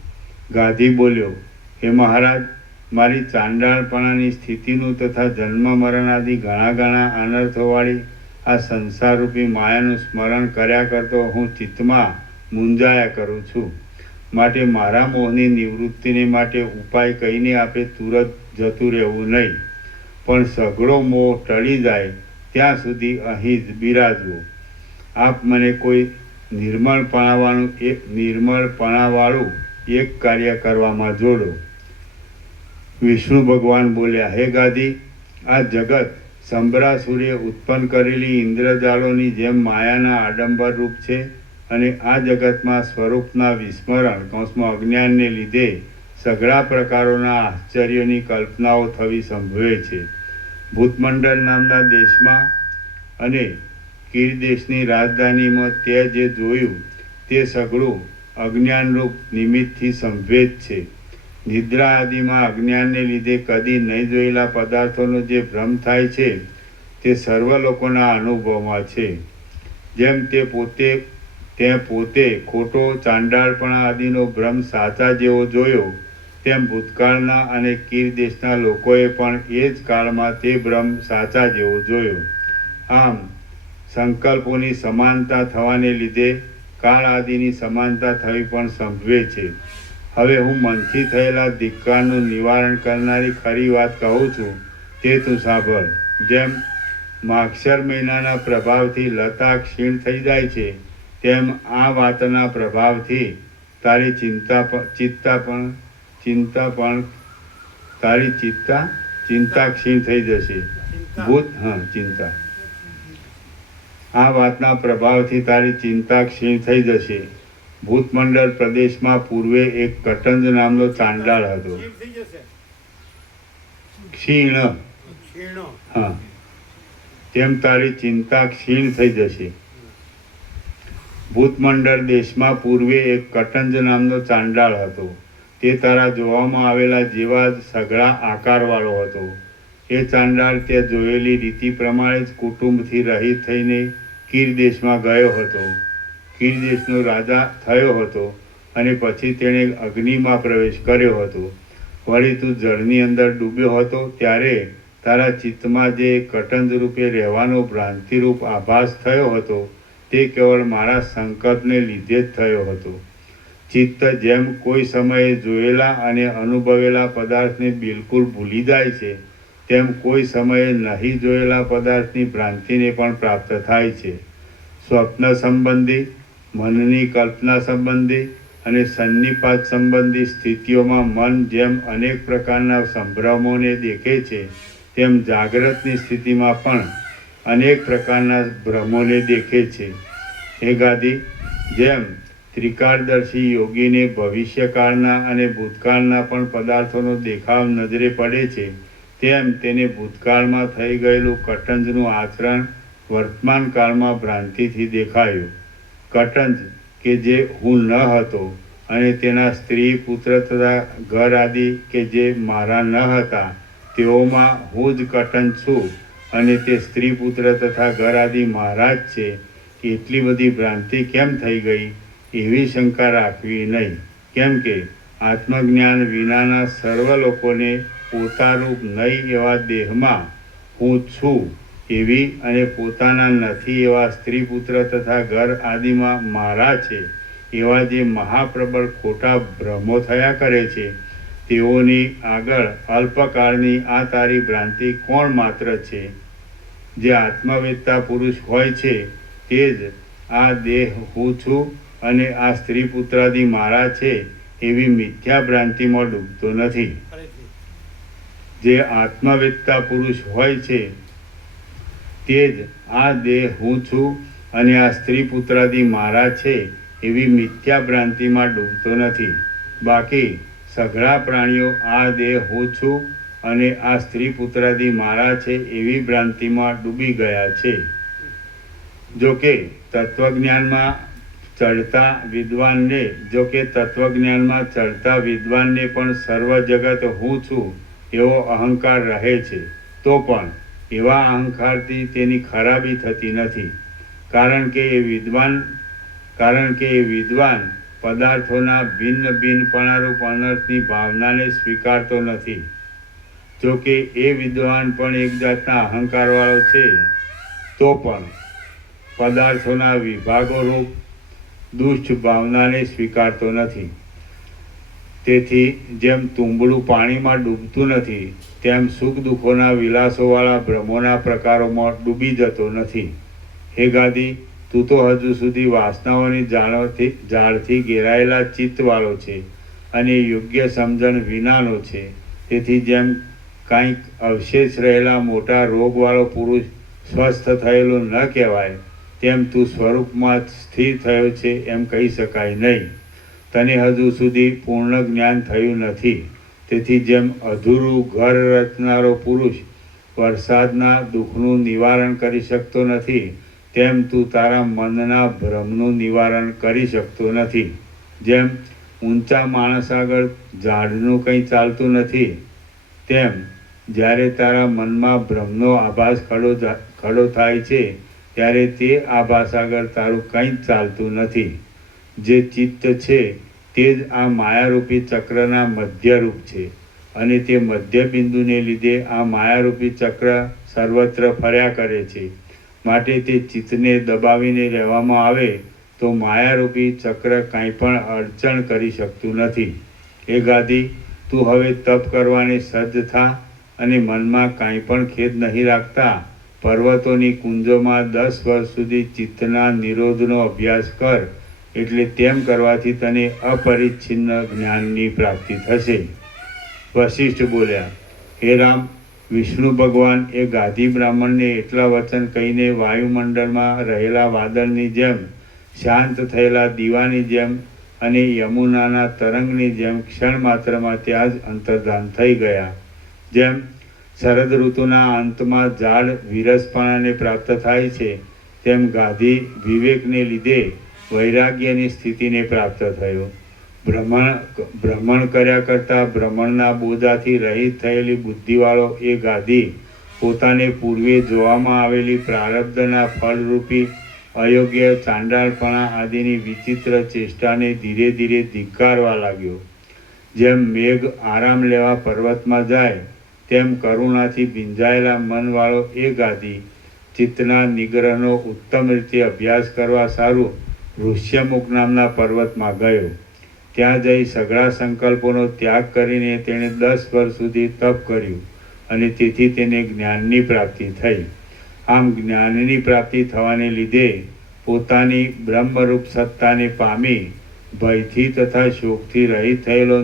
ગાંધી બોલ્યો, હે મહારાજ, મારી ચાંડાળપણાની સ્થિતિનું તથા જન્મ મરણ આદિ ઘણા અનર્થોવાળી આ સંસારરૂપી માયાનું સ્મરણ કર્યા કરતો હું ચિત્તમાં મૂંઝાયા કરું છું. માટે મારા મોહની નિવૃત્તિને માટે ઉપાય કહીને આપે તુરત જતું રહેવું નહીં, પણ સઘળો મોહ ટળી જાય ત્યાં સુધી અહીં જ બિરાજવું. આપ મને કોઈ નિર્મળપણાવાળું એક કાર્ય કરવામાં જોડો. વિષ્ણુ ભગવાન બોલ્યા, હે ગાદી, આ જગત સંભરાસુરે ઉત્પન્ન કરેલી ઇન્દ્રજાલોની જેમ માયાના આડંબર રૂપ છે, અને આ જગતમાં સ્વરૂપના વિસ્મરણ અજ્ઞાનને લીધે સઘળા પ્રકારોના આશ્ચર્યોની કલ્પનાઓ થવી સંભવે છે. ભૂતમંડળ નામના દેશમાં અને કીર દેશની રાજધાનીમાં તે જે જોયું તે સઘળું અજ્ઞાનરૂપ નિમિત્તથી સંભવે જ છે. નિદ્રા આદિમાં અજ્ઞાનને લીધે કદી નહીં જોયેલા પદાર્થોનો જે ભ્રમ થાય છે તે સર્વ લોકોના અનુભવમાં છે. જેમ તે પોતે ખોટો ચાંડાળપણા આદિનો ભ્રમ સાચા જેવો જોયો, તેમ ભૂતકાળના અને કીર દેશના લોકોએ પણ એ જ કાળમાં તે ભ્રમ સાચા જેવો જોયો. આમ સંકલ્પોની સમાનતા થવાને લીધે કાળ આદિની સમાનતા થવી પણ સંભવે છે. હવે હું મનથી થયેલા ધિક્કારનું નિવારણ કરનારી ખરી વાત કહું છું, તે તું સાંભળ. જેમ માગશર મહિનાના પ્રભાવથી લતા ક્ષીણ થઈ જાય છે, તેમ આ વાતના પ્રભાવથી તારી ચિંતા ક્ષીણ થઈ જશે. આ વાતના પ્રભાવથી તારી ચિંતા ક્ષીણ થઈ જશે. ભૂતમંડળ પ્રદેશમાં પૂર્વે એક કટંજ નામનો ચાંડાળ હતો. ક્ષીણ. હા, તેમ તારી ચિંતા ક્ષીણ થઈ જશે. ભૂતમંડળ દેશમાં પૂર્વે એક કટંજ નામનો ચાંડાળ હતો. તે તારા જોવામાં આવેલા જેવા જ સઘળા આકારવાળો હતો. એ ચાંડાળ તે જોયેલી રીતિ પ્રમાણે જ કુટુંબથી રહિત થઈને કીર દેશમાં ગયો હતો. કીર દેશનો રાજા થયો હતો, અને પછી તેણે અગ્નિમાં પ્રવેશ કર્યો હતો. વળી તું જળની અંદર ડૂબ્યો હતો ત્યારે તારા ચિત્તમાં જે કટંજ રૂપે રહેવાનો ભ્રાંતિરૂપ આભાસ થયો હતો તે કેવળ મારા સંકલ્પને લીધે જ થયો હતો. ચિત્ત જેમ કોઈ સમયે જોયેલા અને અનુભવેલા પદાર્થને બિલકુલ ભૂલી જાય છે, તેમ કોઈ સમયે નહીં જોયેલા પદાર્થની ભ્રાંતિને પણ પ્રાપ્ત થાય છે. સ્વપ્ન સંબંધી, મનની કલ્પના સંબંધી અને સન્નિપાત સંબંધી સ્થિતિઓમાં મન જેમ અનેક પ્રકારના સંભ્રમોને દેખે છે, તેમ જાગ્રતની સ્થિતિમાં પણ અનેક પ્રકારના ભ્રમોને દેખે છે. હે ગાદી, જેમ ત્રિકાળદર્શી યોગીને ભવિષ્યકાળના અને ભૂતકાળના પણ પદાર્થોનો દેખાવ નજરે પડે છે, તેમ તેને ભૂતકાળમાં થઈ ગયેલું કટંજનું આચરણ વર્તમાન કાળમાં ભ્રાંતિથી દેખાયું. કટંજ કે જે હું ન હતો અને તેના સ્ત્રી, પુત્ર તથા ઘર આદિ કે જે મારા ન હતા, તેઓમાં હું જ કટંજ છું અને તે સ્ત્રી, પુત્ર તથા ઘર આદિ મારા જ છે. એટલી બધી ભ્રાંતિ કેમ થઈ ગઈ એવી શંકા રાખવી નહીં, કેમ કે આત્મજ્ઞાન વિનાના સર્વ લોકોને પોતારૂપ નહીં એવા દેહમાં હું છું એવી અને પોતાના નથી એવા સ્ત્રી, પુત્ર તથા ઘર આદિમાં મારા છે એવા જે મહાપ્રબળ ખોટા ભ્રમો થયા કરે છે, તેઓની આગળ અલ્પકાળની આ તારી ભ્રાંતિ કોણ માત્ર છે? જે આત્મવેત્તા પુરુષ હોય છે તે જ આ દેહ હું છું અને આ સ્ત્રી, પુત્રાદિ મારા છે એવી મિથ્યા ભ્રાંતિમાં ડૂબતો નથી. ફરીથી. જે આત્મવેત્તા પુરુષ હોય છે તે જ આ દેહ હું છું અને આ સ્ત્રી, પુત્રાદિ મારા છે એવી મિથ્યા ભ્રાંતિમાં ડૂબતો નથી. બાકી સઘળા પ્રાણીઓ આ દેહ હું છું અને આ સ્ત્રી, પુત્રાદિ મારા છે એવી ભ્રાંતિમાં ડૂબી ગયા છે. જોકે તત્વજ્ઞાનમાં ચડતા વિદ્વાનને પણ સર્વ જગત હું છું એવો અહંકાર રહે છે, તો પણ એવા અહંકારથી તેની ખરાબી થતી નથી, કારણ કે એ વિદ્વાન પદાર્થોના ભિન્ન ભિન્નપણારૂપ અનર્થની ભાવનાને સ્વીકારતો નથી. જોકે એ વિદ્વાન પણ એક જાતના અહંકારવાળો છે, તો પણ પદાર્થોના વિભાગોરૂપ દુષ્ટ ભાવનાને સ્વીકારતો નથી. તેથી જેમ તુંબડું પાણીમાં ડૂબતું નથી, તેમ સુખ દુઃખોના વિલાસોવાળા ભ્રમોના પ્રકારોમાં ડૂબી જતો નથી. હે ગાદી, તું તો હજુ સુધી વાસનાઓની જાળથી ઘેરાયેલા ચિત્તવાળો છે અને યોગ્ય સમજણ વિનાનો છે. તેથી જેમ કાંઈક અવશેષ રહેલા મોટા રોગવાળો પુરુષ સ્વસ્થ થયેલો ન કહેવાય, તેમ તું સ્વરૂપમાં સ્થિર થયો છે એમ કહી શકાય નહીં. તને હજુ સુધી પૂર્ણ જ્ઞાન થયું નથી. તેથી જેમ અધૂરું ઘર રચનારો પુરુષ વરસાદના દુઃખનું નિવારણ કરી શકતો નથી, તેમ તું તારા મનના ભ્રમનું નિવારણ કરી શકતો નથી. જેમ ઊંચા માણસ આગળ ઝાડનું કંઈ ચાલતું નથી, તેમ જ્યારે તારા મનમાં ભ્રમનો આભાસ ખડો થાય છે, ત્યારે તે આભાસ આગળ તારું કંઈ જ ચાલતું નથી. જે ચિત્ત છે તે જ આ માયારૂપી ચક્રના મધ્યરૂપ છે અને તે મધ્ય બિંદુને લીધે આ માયારૂપી ચક્ર સર્વત્ર ફર્યા કરે છે. માટે તે ચિત્તને દબાવીને રહેવામાં આવે તો માયારૂપી ચક્ર કાંઈ પણ અડચણ કરી શકતું નથી. એ ગાદી, તું હવે તપ કરવાને સજ્જ થા અને મનમાં કાંઈ પણ ખેદ નહીં રાખતા પર્વતોની કુંજોમાં 10 વર્ષ સુધી ચિત્તના નિરોધનો અભ્યાસ કર. એટલે તેમ કરવાથી તને અપરિચ્છિન્ન જ્ઞાનની પ્રાપ્તિ થશે. વશિષ્ઠ બોલ્યા, હે રામ, વિષ્ણુ ભગવાન એ ગાદી બ્રાહ્મણને એટલા વચન કહીને વાયુમંડળમાં રહેલા વાદળની જેમ, શાંત થયેલા દીવાની જેમ અને યમુનાના તરંગની જેમ ક્ષણ માત્રમાં ત્યાં જ અંતર્ધાન થઈ ગયા. જેમ શરદ ઋતુના અંતમાં ઝાડ વિરસપણાને પ્રાપ્ત થાય છે, તેમ ગાદી વિવેકને લીધે વૈરાગ્યની સ્થિતિને પ્રાપ્ત થયો. ભ્રમણ કર્યા કરતાં ભ્રમણના બોજાથી રહિત થયેલી બુદ્ધિવાળો એ ગાદી પોતાને પૂર્વે જોવામાં આવેલી પ્રારબ્ધના ફળરૂપી અયોગ્ય ચાંડાળપણા આદિની વિચિત્ર ચેષ્ટાને ધીરે ધીરે ધિક્કારવા લાગ્યો. જેમ મેઘ આરામ લેવા પર્વતમાં જાય, તેમ કરુણાથી ભીંજાયેલા મનવાળો એ ગાદી ચિત્તના નિગ્રહનો ઉત્તમ રીતે અભ્યાસ કરવા સારું ઋષ્યમુખ નામના પર્વતમાં ગયો. ત્યાં જઈ સઘળા સંકલ્પોનો ત્યાગ કરીને તેણે 10 વર્ષ સુધી તપ કર્યું અને તેથી તેને જ્ઞાનની પ્રાપ્તિ થઈ. આમ જ્ઞાનની પ્રાપ્તિ થવાને લીધે પોતાની બ્રહ્મરૂપ સત્તાને પામી ભયથી તથા શોકથી રહિત થયેલો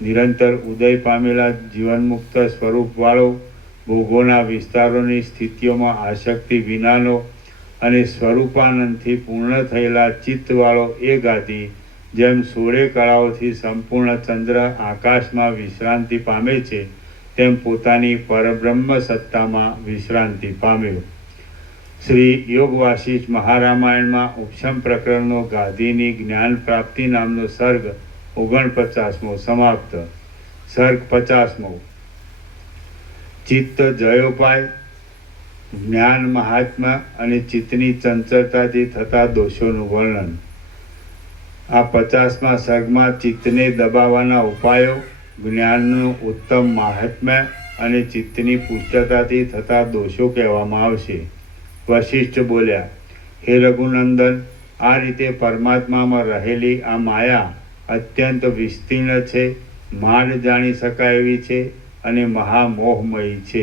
નિરંતર ઉદય પામેલા જીવનમુક્ત સ્વરૂપવાળો ભોગોના વિસ્તારોની સ્થિતિઓમાં આસક્તિ વિનાનો અને સ્વરૂપાનંદથી પૂર્ણ થયેલા ચિત્તવાળો એ ગાદી જેમ 16 કળાઓથી સંપૂર્ણ ચંદ્ર આકાશમાં વિશ્રાંતિ પામે છે તેમ પોતાની પરબ્રહ્મ સત્તામાં વિશ્રાંતિ પામ્યો. શ્રી યોગ વાસિષ્ઠ મહારામાયણમાં ઉપશમ પ્રકરણનો ગાદીની જ્ઞાન પ્રાપ્તિ નામનો સર્ગ 49મો સમાપ્ત. સર્ગ 50મો. ચિત્ત જયોપાય, જ્ઞાન મહાત્મ્ય અને ચિત્તની ચંચળતાથી થતા દોષોનું વર્ણન. આ 50મા સર્ગમાં ચિત્તને દબાવવાના ઉપાયો, જ્ઞાનનું ઉત્તમ મહાત્મ્ય અને ચિત્તની પુષ્ટતાથી થતા દોષો કહેવામાં આવશે. વશિષ્ઠ બોલ્યા, હે રઘુનંદન, આ રીતે પરમાત્મામાં રહેલી આ માયા અત્યંત વિસ્તીર્ણ છે, માંડ જાણી શકાય એવી છે અને મહામોહમયી છે.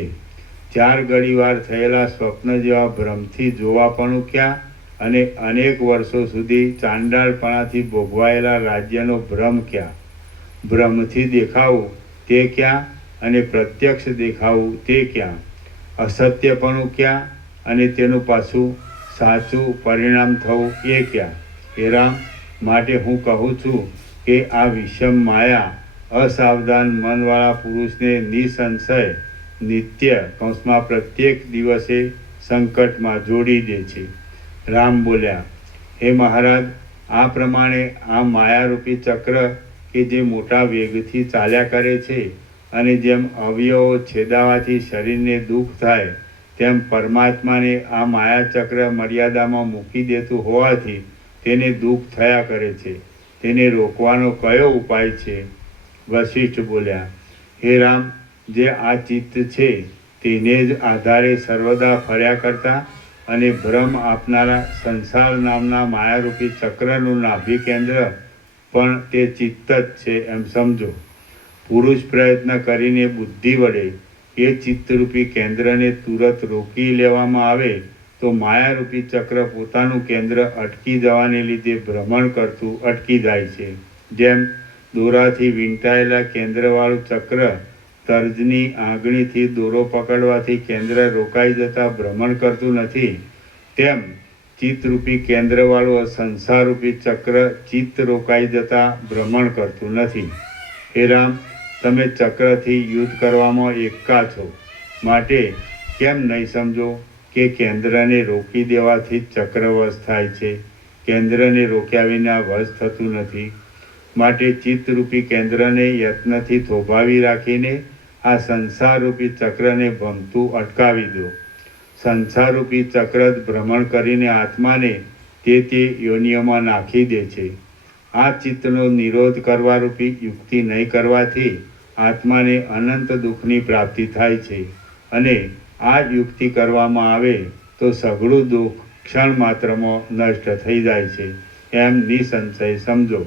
4 ઘડીવાર થયેલા સ્વપ્ન જેવા ભ્રમથી જોવાપણું ક્યાં અને અનેક વર્ષો સુધી ચાંડાળપણાથી ભોગવાયેલા રાજ્યનો ભ્રમ ક્યાં? ભ્રમથી દેખાવું તે ક્યાં અને પ્રત્યક્ષ દેખાવું તે ક્યાં? અસત્યપણું ક્યાં અને તેનું પાછું સાચું પરિણામ થવું એ ક્યાં? હે રામ, માટે હું કહું છું કે આ વિષમ માયા અસાવધાન મનવાળા પુરુષને નિસંશય નિત્ય પ્રત્યેક દિવસે સંકટમાં જોડી દે છે. રામ બોલ્યા, હે મહારાજ, આ પ્રમાણે આ માયારૂપી ચક્ર કે જે મોટા વેગથી ચાલ્યા કરે છે અને જેમ અવયવો છેદાવાથી શરીરને દુઃખ થાય તેમ પરમાત્માને આ માયાચક્ર મર્યાદામાં મૂકી દેતું હોવાથી તેને દુઃખ થયા કરે છે. તેને રોકવાનો કયો ઉપાય છે? વશિષ્ઠ બોલ્યા, હે રામ, જે આ ચિત્ત છે તેને જ આધારે સર્વદા ફર્યા કરતા અને ભ્રમ આપનારા સંસાર નામના માયારૂપી ચક્રનું નાભિ કેન્દ્ર પણ તે ચિત્ત જ છે એમ સમજો. પુરુષ પ્રયત્ન કરીને બુદ્ધિ વડે એ ચિત્તરૂપી કેન્દ્રને તુરત રોકી લેવામાં આવે તો માયારૂપી ચક્ર પોતાનું કેન્દ્ર અટકી જવાને લીધે ભ્રમણ કરતું અટકી જાય છે. જેમ દોરાથી વીંટાયેલા કેન્દ્રવાળું ચક્ર તર્જની આંગળીથી દોરો પકડવાથી કેન્દ્ર રોકાઈ જતાં ભ્રમણ કરતું નથી, તેમ ચિત્તરૂપી કેન્દ્રવાળું સંસારરૂપી ચક્ર ચિત્ત રોકાઈ જતાં ભ્રમણ કરતું નથી. હે રામ, તમે ચક્રથી યુદ્ધ કરવામાં એકા છો, માટે કેમ નહીં સમજો કે કેન્દ્રને રોકી દેવાથી જ ચક્ર વશ થાય છે, કેન્દ્રને રોક્યા વિના વશ થતું નથી. માટે ચિત્તરૂપી કેન્દ્રને યત્નથી થોભાવી રાખીને આ સંસારરૂપી ચક્રને ભમતું અટકાવી દો. સંસારરૂપી ચક્ર જ ભ્રમણ કરીને આત્માને તે યોનિઓમાં નાખી દે છે. આ ચિત્તનો નિરોધ કરવારૂપી યુક્તિ નહીં કરવાથી આત્માને અનંત દુઃખની પ્રાપ્તિ થાય છે અને આ યુક્તિ કરવામાં આવે તો સઘળું દુઃખ ક્ષણ માત્રમાં નષ્ટ થઈ જાય છે એમ નિસંશય સમજો.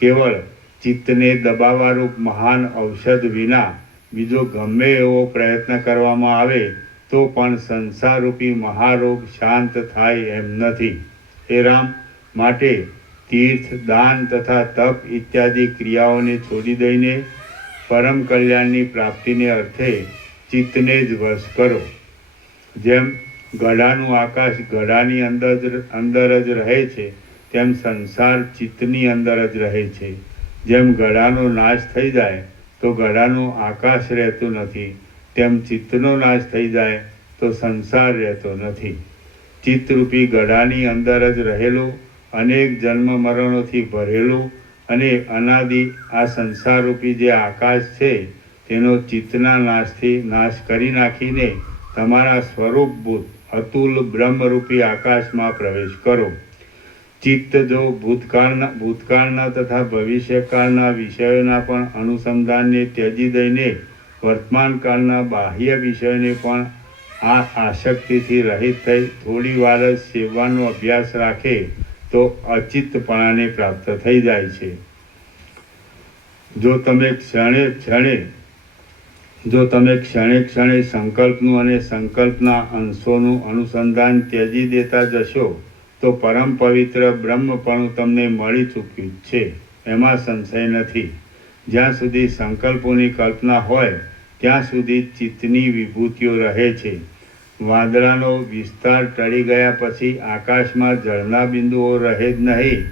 કેવળ ચિત્તને દબાવવારૂપ મહાન ઔષધ વિના બીજો ગમે એવો પ્રયત્ન કરવામાં આવે તો પણ સંસારરૂપી મહારોગ શાંત થાય એમ નથી. હે રામ, માટે તીર્થ, દાન તથા તપ ઇત્યાદિ ક્રિયાઓને છોડી દઈને પરમ કલ્યાણની પ્રાપ્તિને અર્થે ચિત્તને જ વશ કરો. જેમ ઘડાનું આકાશ ઘડાની અંદર જ રહે છે તેમ સંસાર ચિત્તની અંદર જ રહે છે. જેમ ઘડાનો નાશ થઈ જાય તો ઘડાનું આકાશ રહેતું નથી, તેમ ચિત્તનો નાશ થઈ જાય તો સંસાર રહેતો નથી. ચિત્તરૂપી ઘડાની અંદર જ રહેલું, અનેક જન્મ મરણોથી ભરેલું અને અનાદિ આ સંસારરૂપી જે આકાશ છે તેનો ચિત્તના નાશથી નાશ કરી નાખીને તમારા સ્વરૂપભૂત અતુલ બ્રહ્મરૂપી આકાશમાં પ્રવેશ કરો. ચિત્ત જો ભૂતકાળના તથા ભવિષ્યકાળના વિષયોના પણ અનુસંધાનને ત્યજી દઈને વર્તમાન કાળના બાહ્ય વિષયોને પણ આ આસક્તિથી રહિત થઈ થોડી વાર જ સેવવાનો અભ્યાસ રાખે તો અચિત્તપણાને પ્રાપ્ત થઈ જાય છે. જો તમે ક્ષણે ક્ષણે સંકલ્પનું અને સંકલ્પના અંશોનું અનુસંધાન ત્યજી દેતા જશો તો પરમ પવિત્ર બ્રહ્મપણું તમને મળી ચૂક્યું છે, એમાં સંશય નથી. જ્યાં સુધી સંકલ્પોની કલ્પના હોય ત્યાં સુધી ચિત્તની વિભૂતિઓ રહે છે. વાદળાનો વિસ્તાર ટળી ગયા પછી આકાશમાં જળના બિંદુઓ રહે જ નહીં.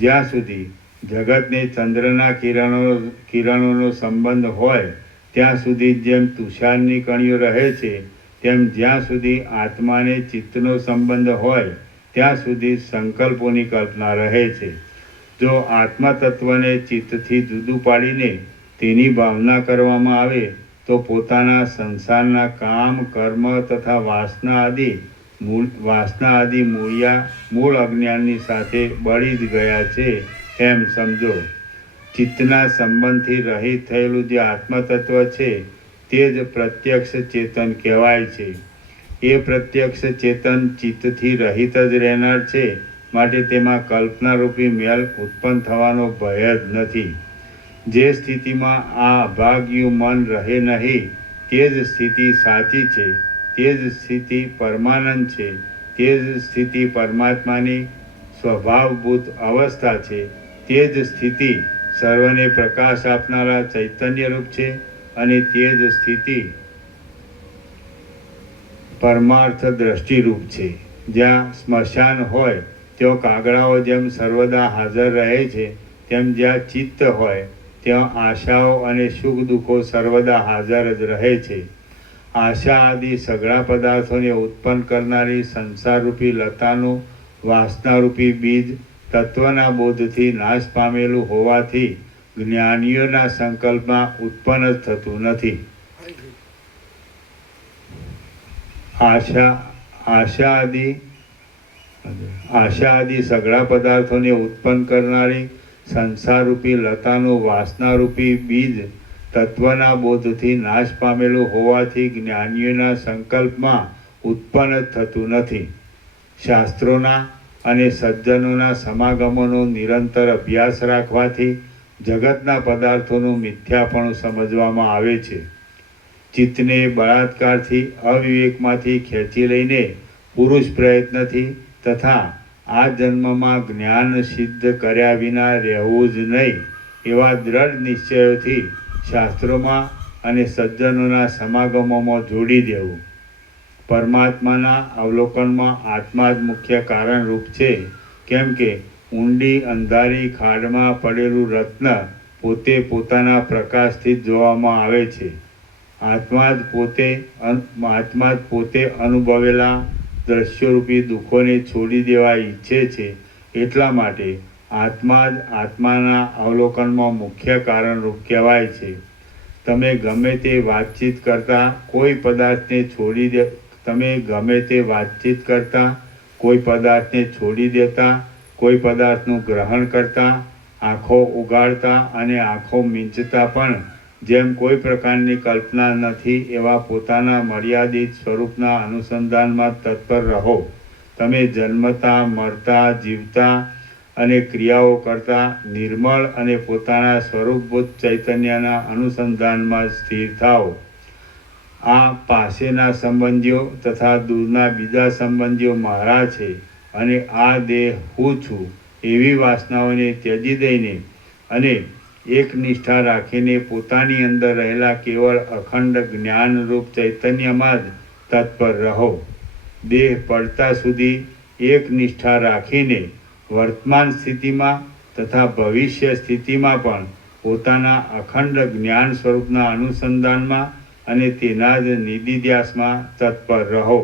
જ્યાં સુધી જગતને ચંદ્રના કિરણોનો સંબંધ હોય ત્યાં સુધી જેમ તુષારની કણીઓ રહે છે, તેમ જ્યાં સુધી આત્માને ચિત્તનો સંબંધ હોય ત્યાં સુધી સંકલ્પોની કલ્પના રહે છે. જો આત્મા તત્વને ચિત્તથી જુદું પાડીને તેની ભાવના કરવામાં આવે તો પોતાના સંસારના કામ, કર્મ તથા વાસના આદિ મૂળ અજ્ઞાનની સાથે બળી જ ગયા છે એમ સમજો. ચિત્તના સંબંધથી રહિત થયેલું જે આત્મતત્વ છે તે જ પ્રત્યક્ષ ચેતન કહેવાય છે. એ પ્રત્યક્ષ ચેતન ચિત્તથી રહિત જ રહેનાર છે, માટે તેમાં કલ્પનારૂપી મેલ ઉત્પન્ન થવાનો ભય જ નથી. જે સ્થિતિમાં આ અભાગ્યું મન રહે નહીં તે જ સ્થિતિ સાચી છે, તે જ સ્થિતિ પરમાનંદ છે, તે જ સ્થિતિ પરમાત્માની સ્વભાવભૂત અવસ્થા છે, તે જ સ્થિતિ સર્વને પ્રકાશ આપનારા ચૈતન્યરૂપ છે અને તે જ સ્થિતિ પરમાર્થ દ્રષ્ટિરૂપ છે. જ્યાં સ્મશાન હોય ત્યાં કાગડાઓ જેમ સર્વદા હાજર રહે છે, તેમ જ્યાં ચિત્ત હોય ત્યાં આશાઓ અને સુખ દુઃખો સર્વદા હાજર જ રહે છે. આશા આદિ સઘળા પદાર્થોને ઉત્પન્ન કરનારી સંસારરૂપી લતાનું વાસનારૂપી બીજ તત્વના બોધથી નાશ પામેલું હોવાથી જ્ઞાનીઓના સંકલ્પમાં ઉત્પન્ન જ થતું નથી. આશા આદિ સઘળા પદાર્થોને ઉત્પન્ન કરનારી સંસારરૂપી લતાનું વાસનારૂપી બીજ તત્વના બોધથી નાશ પામેલું હોવાથી જ્ઞાનીઓના સંકલ્પમાં ઉત્પન્ન જ થતું નથી. શાસ્ત્રોના અને સજ્જનોના સમાગમોનો નિરંતર અભ્યાસ રાખવાથી જગતના પદાર્થોનું મિથ્યાપણું સમજવામાં આવે છે. ચિત્તને બળાત્કારથી અવિવેકમાંથી ખેંચી લઈને પુરુષ પ્રયત્નથી તથા આ જન્મમાં જ્ઞાન સિદ્ધ કર્યા વિના રહેવું જ નહીં એવા દ્રઢ નિશ્ચયોથી શાસ્ત્રોમાં અને સજ્જનોના સમાગમોમાં જોડી દેવું. પરમાત્માના અવલોકનમાં આત્મા જ મુખ્ય કારણરૂપ છે, કેમ કે ઊંડી અંધારી ખાડમાં પડેલું રત્ન પોતે પોતાના પ્રકાશથી જ જોવામાં આવે છે. આત્મા જ પોતે અનુભવેલા દ્રશ્યરૂપી દુઃખોને છોડી દેવા ઈચ્છે છે. એટલા માટે આત્મા જ આત્માના અવલોકનમાં મુખ્ય કારણરૂપ કહેવાય છે. તમે ગમે તે વાતચીત કરતા કોઈ પદાર્થને છોડી દેતા, કોઈ પદાર્થનું ગ્રહણ કરતા, આંખો ઉગાડતા અને આંખો મીંચતા પણ જેમ કોઈ પ્રકારની કલ્પના નથી એવા પોતાના મર્યાદિત સ્વરૂપના અનુસંધાનમાં તત્પર રહો. તમે જન્મતા, મરતા, જીવતા અને ક્રિયાઓ કરતા નિર્મળ અને પોતાના સ્વરૂપભૂત ચૈતન્યના અનુસંધાનમાં સ્થિર થાઓ. આ પાસેના સંબંધીઓ તથા દૂરના બીજા સંબંધીઓ મારા છે અને આ દેહ હું છું એવી વાસનાઓને ત્યજી દઈને અને એક નિષ્ઠા રાખીને પોતાની અંદર રહેલા કેવળ અખંડ જ્ઞાનરૂપ ચૈતન્યમાં જ તત્પર રહો. દેહ પડતા સુધી એક નિષ્ઠા રાખીને વર્તમાન સ્થિતિમાં તથા ભવિષ્ય સ્થિતિમાં પણ પોતાના અખંડ જ્ઞાન સ્વરૂપના અનુસંધાનમાં અને તેના જ નિધિધ્યાસમાં તત્પર રહો.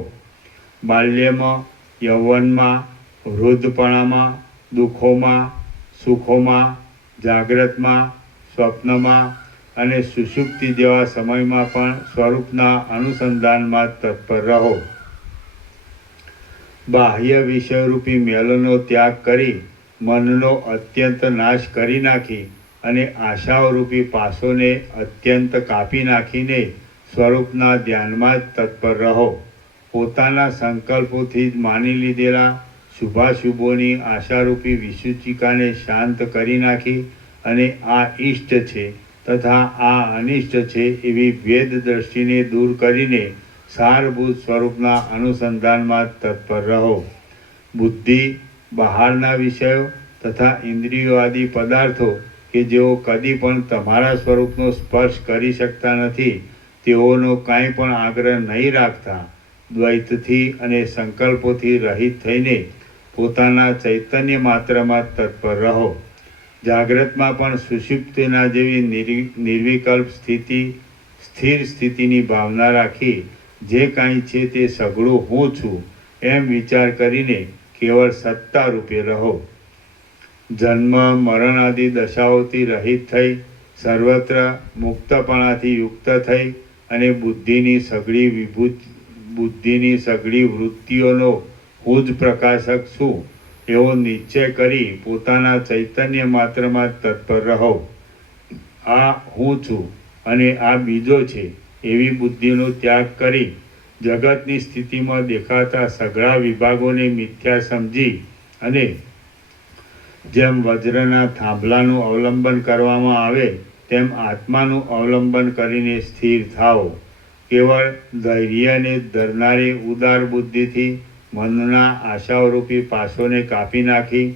બાલ્યમાં, યૌવનમાં, વૃદ્ધપણામાં, દુઃખોમાં, સુખોમાં, જાગ્રતમાં, સ્વપ્નમાં અને સુષુપ્તિ જેવા સમયમાં પણ સ્વરૂપના અનુસંધાનમાં તત્પર રહો. બાહ્ય વિષયરૂપી મેલનો ત્યાગ કરી મનનો અત્યંત નાશ કરી નાખી અને આશાઓરૂપી પાસોને અત્યંત કાપી નાખીને સ્વરૂપના ધ્યાનમાં જ તત્પર રહો. પોતાના સંકલ્પોથી જ માની લીધેલા શુભાશુભોની આશારૂપી વિસૂચિકાને શાંત કરી નાખી અને આ ઇષ્ટ છે તથા આ અનિષ્ટ છે એવી ભેદ દ્રષ્ટિને દૂર કરીને સારભૂત સ્વરૂપના અનુસંધાનમાં તત્પર રહો. બુદ્ધિ બહારના વિષયો તથા ઇન્દ્રિયો આદિ પદાર્થો કે જેઓ કદી પણ તમારા સ્વરૂપનો સ્પર્શ કરી શકતા નથી તેઓનો કાંઈ પણ આગ્રહ નહીં રાખતા દ્વૈતથી અને સંકલ્પોથી રહિત થઈને પોતાના ચૈતન્ય માત્રમાં તત્પર રહો. જાગ્રતમાં પણ સુષુપ્તિના જેવી નિર્વિકલ્પ સ્થિતિ, સ્થિર સ્થિતિની ભાવના રાખી જે કાંઈ છે તે સઘળું હું છું એમ વિચાર કરીને કેવળ સત્તા રૂપે રહો. જન્મ મરણ આદિ દશાઓથી રહિત થઈ સર્વત્ર મુક્તપણાથી યુક્ત થઈ અને બુદ્ધિની સઘળી વૃત્તિઓનો હું જ પ્રકાશક છું એવો નિશ્ચય કરી પોતાના ચૈતન્ય માત્રમાં તત્પર રહો. આ હું છું અને આ બીજો છે એવી બુદ્ધિનો ત્યાગ કરી જગતની સ્થિતિમાં દેખાતા સઘળા વિભાગોને મિથ્યા સમજી અને જેમ વજ્રના થાંભલાનું અવલંબન કરવામાં આવે તેમ આત્માનું અવલંબન કરીને સ્થિર થાઓ. કેવળ ધૈર્યને ધરનારી ઉદાર બુદ્ધિથી મનના આશાઓરૂપી પાશોને કાપી નાખી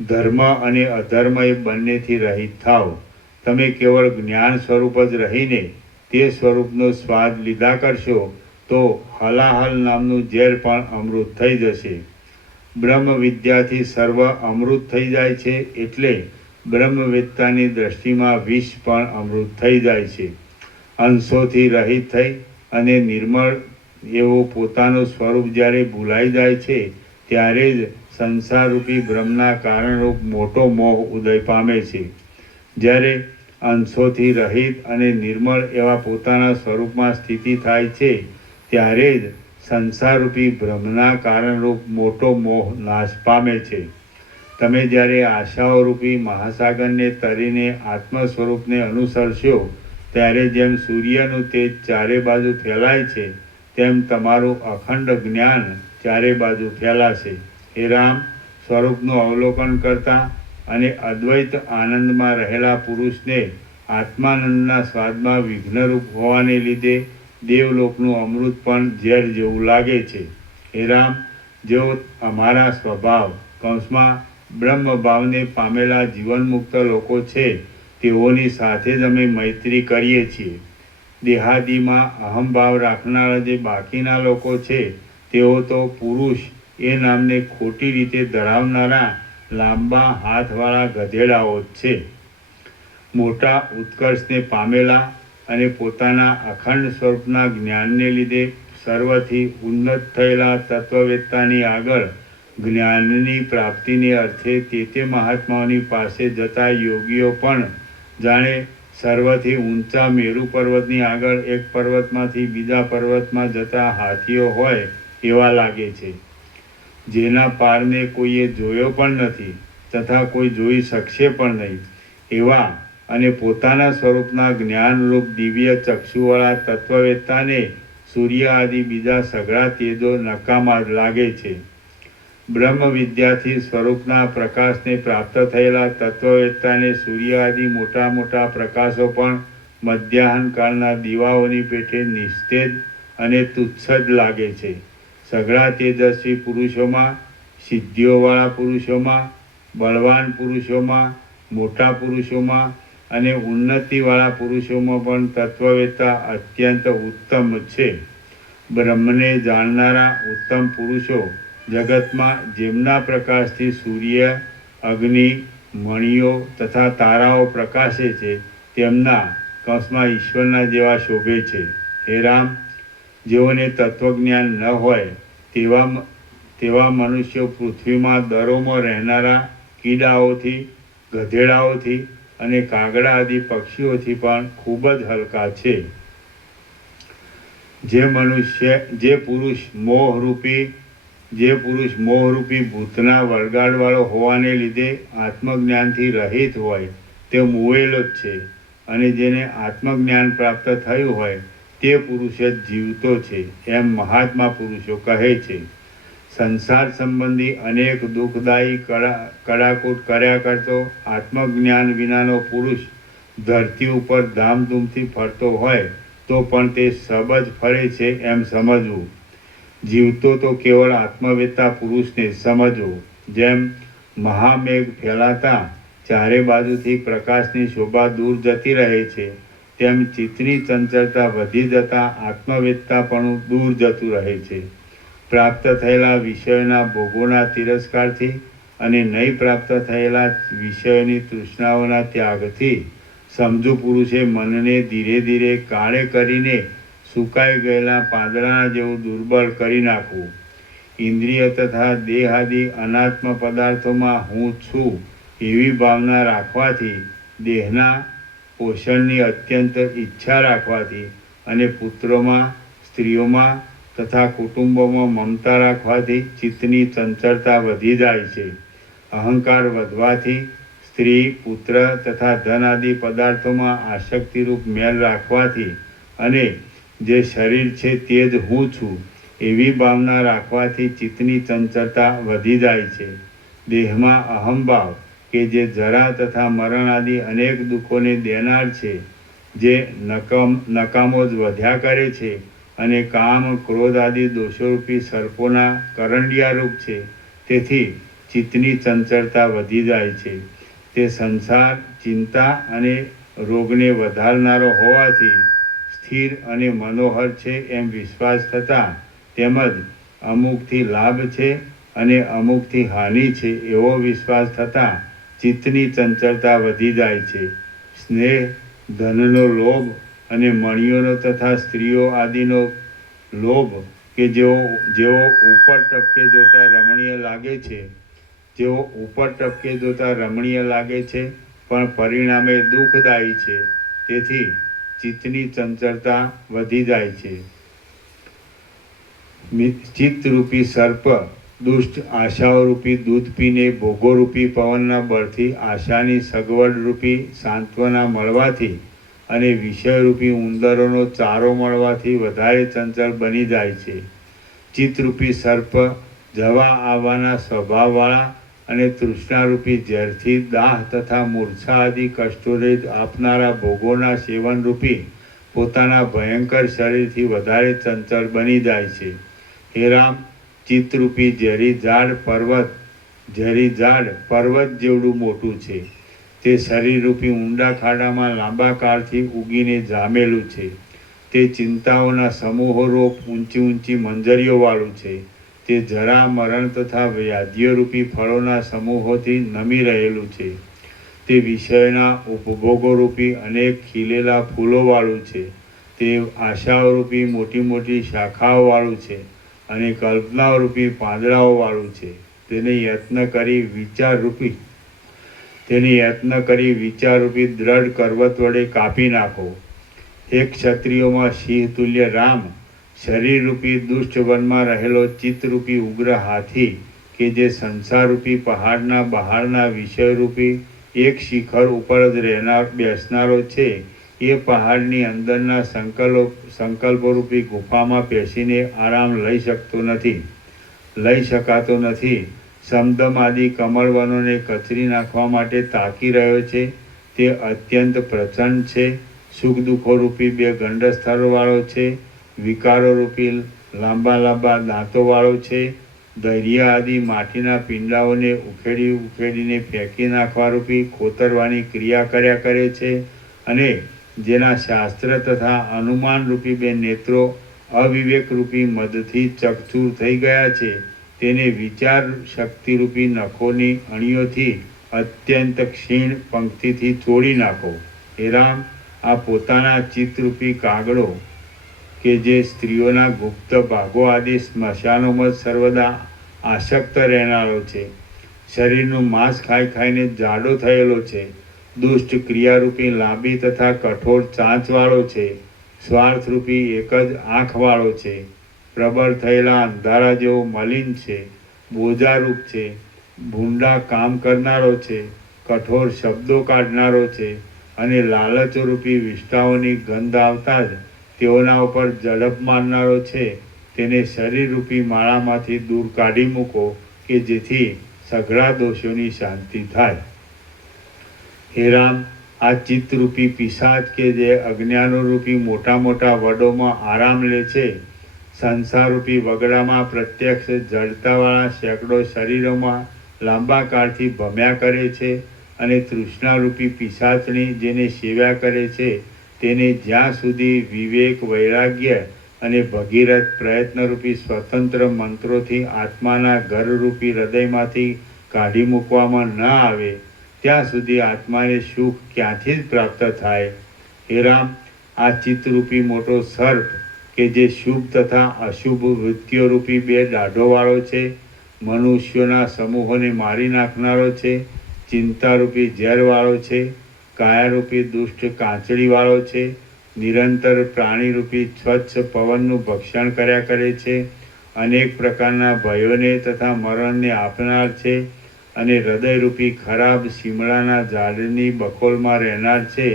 ધર્મ અને અધર્મ એ બંનેથી રહિત થાઓ. તમે કેવળ જ્ઞાન સ્વરૂપ જ રહીને તે સ્વરૂપનો સ્વાદ લીધા કરશો તો હલાહલ નામનું ઝેર પણ અમૃત થઈ જશે. બ્રહ્મ વિદ્યાથી સર્વ અમૃત થઈ જાય છે એટલે બ્રહ્મવેત્તાની દ્રષ્ટિમાં વિષ પણ અમૃત થઈ જાય છે. અંશોથી રહિત થઈ અને નિર્મળ એવો પોતાનું સ્વરૂપ જ્યારે ભૂલાઈ જાય છે ત્યારે જ સંસારરૂપી બ્રહ્મના કારણરૂપ મોટો મોહ ઉદય પામે છે. જ્યારે અંશોથી રહિત અને નિર્મળ એવા પોતાના સ્વરૂપમાં સ્થિતિ થાય છે ત્યારે જ સંસારરૂપી બ્રહ્મના કારણરૂપ મોટો મોહ નાશ પામે છે. તમે જ્યારે આશાઓરૂપી મહાસાગરને તરીને આત્મ સ્વરૂપને અનુસરશો ત્યારે જેમ સૂર્યનું તેજ ચારે બાજુ ફેલાય છે તેમ તમારું અખંડ જ્ઞાન ચારે બાજુ ફેલાશે. હે રામ, સ્વરૂપનું અવલોકન કરતા અને અદ્વૈત આનંદમાં રહેલા પુરુષને આત્માનંદના સ્વાદમાં વિઘ્નરૂપ હોવાને લીધે દેવલોકનું અમૃત પણ ઝેર જેવું લાગે છે. હે રામ, જેઓ અમારા સ્વભાવ કૌંસમાં બ્રહ્મભાવને પામેલા જીવનમુક્ત લોકો છે તેઓની સાથે જ અમે મૈત્રી કરીએ છીએ. દેહાદિમાં અહમભાવ રાખનારા જે બાકીના લોકો છે તેઓ તો પુરુષ એ નામને ખોટી રીતે ધરાવનારા લાંબા હાથવાળા ગધેડાઓ જ છે. મોટા ઉત્કર્ષને પામેલા અને પોતાના અખંડ સ્વરૂપના જ્ઞાનને લીધે સર્વથી ઉન્નત થયેલા તત્વવેત્તાની આગળ જ્ઞાનની પ્રાપ્તિને અર્થે તે મહાત્માઓની પાસે જતા યોગીઓ પણ જાણે સર્વથી ઊંચા મેરુ પર્વતની આગળ એક પર્વતમાંથી બીજા પર્વતમાં જતા હાથીઓ હોય એવા લાગે છે, જેના પારને કોઈએ જોયો પણ નથી તથા કોઈ જોઈ શકશે પણ નહીં એવા અને પોતાના સ્વરૂપના જ્ઞાનરૂપ દિવ્ય ચક્ષુવાળા તત્વવેત્તાને સૂર્ય આદિ બીજા સઘળા તેજો નકામા જ લાગે છે. બ્રહ્મ વિદ્યાથી સ્વરૂપના પ્રકાશને પ્રાપ્ત થયેલા તત્વવેત્તાને સૂર્ય આદિ મોટા મોટા પ્રકાશો પણ મધ્યાહન કાળના દીવાઓની પેઠે નિસ્તેજ અને તુચ્છ જ લાગે છે. સઘળા તેજસ્વી પુરુષોમાં, સિદ્ધિઓવાળા પુરુષોમાં, બળવાન પુરુષોમાં, મોટા પુરુષોમાં અને ઉન્નતિવાળા પુરુષોમાં પણ તત્વવેત્તા અત્યંત ઉત્તમ છે. બ્રહ્મને જાણનારા ઉત્તમ પુરુષો જગતમાં જેમના પ્રકાશથી સૂર્ય, અગ્નિ, મણિઓ તથા તારાઓ પ્રકાશે છે તેમના કૌંસમાં ઈશ્વરના જેવા શોભે છે. હે રામ, જેઓને તત્વજ્ઞાન ન હોય તેવા મનુષ્યો પૃથ્વીમાં દરોમાં રહેનારા કીડાઓથી, ગધેડાઓથી અને કાગડા આદિ પક્ષીઓથી પણ ખૂબ જ હલકા છે. જે પુરુષ મોહરૂપી ભૂતના વળગાડવાળો હોવાને લીધે આત્મજ્ઞાનથી રહિત હોય તે મોહેલો જ છે અને જેને આત્મજ્ઞાન પ્રાપ્ત થયું હોય તે પુરુષ જ જીવતો છે, એમ મહાત્મા પુરુષો કહે છે. સંસાર સંબંધી અનેક દુઃખદાયી કડાકૂટ કર્યા કરતો આત્મજ્ઞાન વિનાનો પુરુષ ધરતી ઉપર ધામધૂમથી ફરતો હોય તો પણ તે સબજ ફરે છે એમ સમજવું. જીવતો તો કેવળ આત્મવેત્તા પુરુષને સમજવો. જેમ મહામેઘ ફેલાતા ચારે બાજુથી પ્રકાશની શોભા દૂર જતી રહે છે, તેમ ચિત્તની ચંચળતા વધી જતાં આત્મવેત્તાપણું દૂર જતું રહે છે. પ્રાપ્ત થયેલા વિષયોના ભોગોના તિરસ્કારથી અને નહીં પ્રાપ્ત થયેલા વિષયોની તૃષ્ણાઓના ત્યાગથી સમજુ પુરુષે મનને ધીરે ધીરે કાળે કરીને સુકાઈ ગયેલા પાંદડાના જેવું દુર્બળ કરી નાખવું. ઇન્દ્રિય તથા દેહાદિ અનાત્મ પદાર્થોમાં હું છું એવી ભાવના રાખવાથી, દેહના પોષણની અત્યંત ઈચ્છા રાખવાથી અને પુત્રોમાં, સ્ત્રીઓમાં તથા કુટુંબોમાં મમતા રાખવાથી ચિત્તની ચંચળતા વધી જાય છે. અહંકાર વધવાથી સ્ત્રી, પુત્ર તથા ધન આદિ પદાર્થોમાં આસક્તિરૂપ મેલ રાખવાથી અને જે શરીર છે તે જ હું છું એવી ભાવના રાખવાથી ચિત્તની ચંચળતા વધી જાય છે. દેહમાં અહંભાવ કે જે જરા તથા મરણ આદિ અનેક દુઃખોને દેનાર છે, જે નકામો જ વધ્યા કરે છે અને કામ, ક્રોધ આદિ દોષોરૂપી સર્પોના કરંડિયારૂપ છે, તેથી ચિત્તની ચંચળતા વધી જાય છે. તે સંસાર, ચિંતા અને રોગને વધારનારો હોવાથી સ્થિર અને મનોહર છે એમ વિશ્વાસ થતાં, તેમજ અમુકથી લાભ છે અને અમુકથી હાનિ છે એવો વિશ્વાસ થતાં ચિત્તની ચંચળતા વધી જાય છે. સ્નેહ, ધનનો લોભ અને મણીઓનો તથા સ્ત્રીઓ આદિનો લોભ કે જેઓ ઉપર ટપકે જોતા રમણીય લાગે છે પણ પરિણામે દુઃખદાયી છે, તેથી ચિત્તની ચંચળતા વધી જાય છે. ચિત્તરૂપી સર્પ દુષ્ટ આશાઓરૂપી દૂધ પીને ભોગોરૂપી પવનના બળથી આશાની સગવડરૂપી સાંત્વના મળવાથી અને વિષયરૂપી ઉંદરોનો ચારો મળવાથી વધારે ચંચળ બની જાય છે. ચિત્તરૂપી સર્પ જવા આવવાના સ્વભાવવાળા અને તૃષ્ણારૂપી ઝેરથી દાહ તથા મૂર્છા આદિ કષ્ટોને આપનારા ભોગોના સેવનરૂપી પોતાના ભયંકર શરીરથી વધારે ચંચળ બની જાય છે. હે રામ, ચિત્તરૂપી ઝેરી ઝાડ પર્વત જેવડું મોટું છે. તે શરીરરૂપી ઊંડા ખાડામાં લાંબા કાળથી ઉગીને જામેલું છે. તે ચિંતાઓના સમૂહોરૂપ ઊંચી મંજરીઓવાળું છે. તે જરા, મરણ તથા વ્યાધિઓરૂપી ફળોના સમૂહોથી નમી રહેલું છે. તે વિષયોના ઉપભોગોરૂપી અનેક ખીલેલા ફૂલોવાળું છે. તે આશાઓરૂપી મોટી મોટી શાખાઓવાળું છે અને કલ્પનાઓરૂપી પાંદડાઓવાળું છે. તેને યત્ન કરી વિચારરૂપી દ્રઢ કરવત વડે કાપી નાખો. એક ક્ષત્રિયોમાં સિંહ તુલ્ય રામ, શરીરરૂપી દુષ્ટ વનમાં રહેલો ચિત્તરૂપી ઉગ્ર હાથી કે જે સંસારરૂપી પહાડના બહારના વિષયરૂપી એક શિખર ઉપર જ બેસનારો છે, એ પહાડની અંદરના સંકલ્પોરૂપી ગુફામાં બેસીને આરામ લઈ શકાતો નથી. સમદમ આદિ કમળવનોને કચરી નાખવા માટે તાકી રહ્યો છે. તે અત્યંત પ્રચંડ છે. સુખ દુઃખોરૂપી બે ગંડસ્થળવાળો છે. વિકારોરૂપી લાંબા દાંતોવાળો છે. ધૈર્ય આદિ માટીના પિંડાઓને ઉખેડીને ફેંકી નાખવારૂપી ખોતરવાની ક્રિયા કર્યા કરે છે અને જેના શાસ્ત્ર તથા અનુમાનરૂપી બે નેત્રો અવિવેકરૂપી મદથી ચકચૂર થઈ ગયા છે, તેને વિચાર શક્તિરૂપી નખોની અણીઓથી અત્યંત ક્ષીણ પંક્તિથી તોડી નાખો. હે રામ, આ પોતાના ચિત્તરૂપી કાગડો કે જે સ્ત્રીઓના ગુપ્ત ભાગો આદિ સ્મશાનોમાં સર્વદા આસક્ત રહેનારો છે. શરીરનું માંસ ખાઈને જાડો થયેલો છે. દુષ્ટ ક્રિયારૂપી લાંબી તથા કઠોર ચાંચવાળો છે. સ્વાર્થરૂપી એક જ આંખવાળો છે. પ્રબળ થયેલા અંધારા જેવો મલિન છે. બોજારૂપ છે. ભૂંડા કામ કરનારો છે. કઠોર શબ્દો કાઢનારો છે અને લાલચરૂપી વિષ્ટાઓની ગંધ આવતા જ તેઓના ઉપર ઝડપ મારનારો છે તેને શરીરરૂપી માળામાંથી દૂર કાઢી મૂકો કે જેથી સઘળા દોષોની શાંતિ થાય. હે રામ, આ ચિત્તરૂપી પિશાચ કે જે અજ્ઞાનોરૂપી મોટા મોટા વડોમાં આરામ લે છે, સંસારરૂપી વગડામાં પ્રત્યક્ષ જડતાવાળા સેંકડો શરીરોમાં લાંબા કાળથી ભમ્યા કરે છે અને તૃષ્ણારૂપી પિશાચની જેને સેવા કરે છે તેને જ્યાં સુધી વિવેક, વૈરાગ્ય અને ભગીરથ પ્રયત્નરૂપી સ્વતંત્ર મંત્રોથી આત્માના ઘરરૂપી હૃદયમાંથી કાઢી મૂકવામાં ન આવે ત્યાં સુધી આત્માને સુખ ક્યાંથી જ પ્રાપ્ત થાય. હે રામ, આ ચિત્તરૂપી મોટો સર્પ કે જે શુભ તથા અશુભ વૃત્તિઓરૂપી બે દાઢોવાળો છે, મનુષ્યોના સમૂહોને મારી નાખનારો છે, ચિંતારૂપી ઝેરવાળો છે, કાયારૂપી દુષ્ટ કાંચડીવાળો છે, નિરંતર પ્રાણીરૂપી સ્વચ્છ પવનનું ભક્ષણ કર્યા કરે છે, અનેક પ્રકારના ભયોને તથા મરણને આપનાર છે અને હૃદયરૂપી ખરાબ શિમળાના ઝાડની બખોલમાં રહેનાર છે,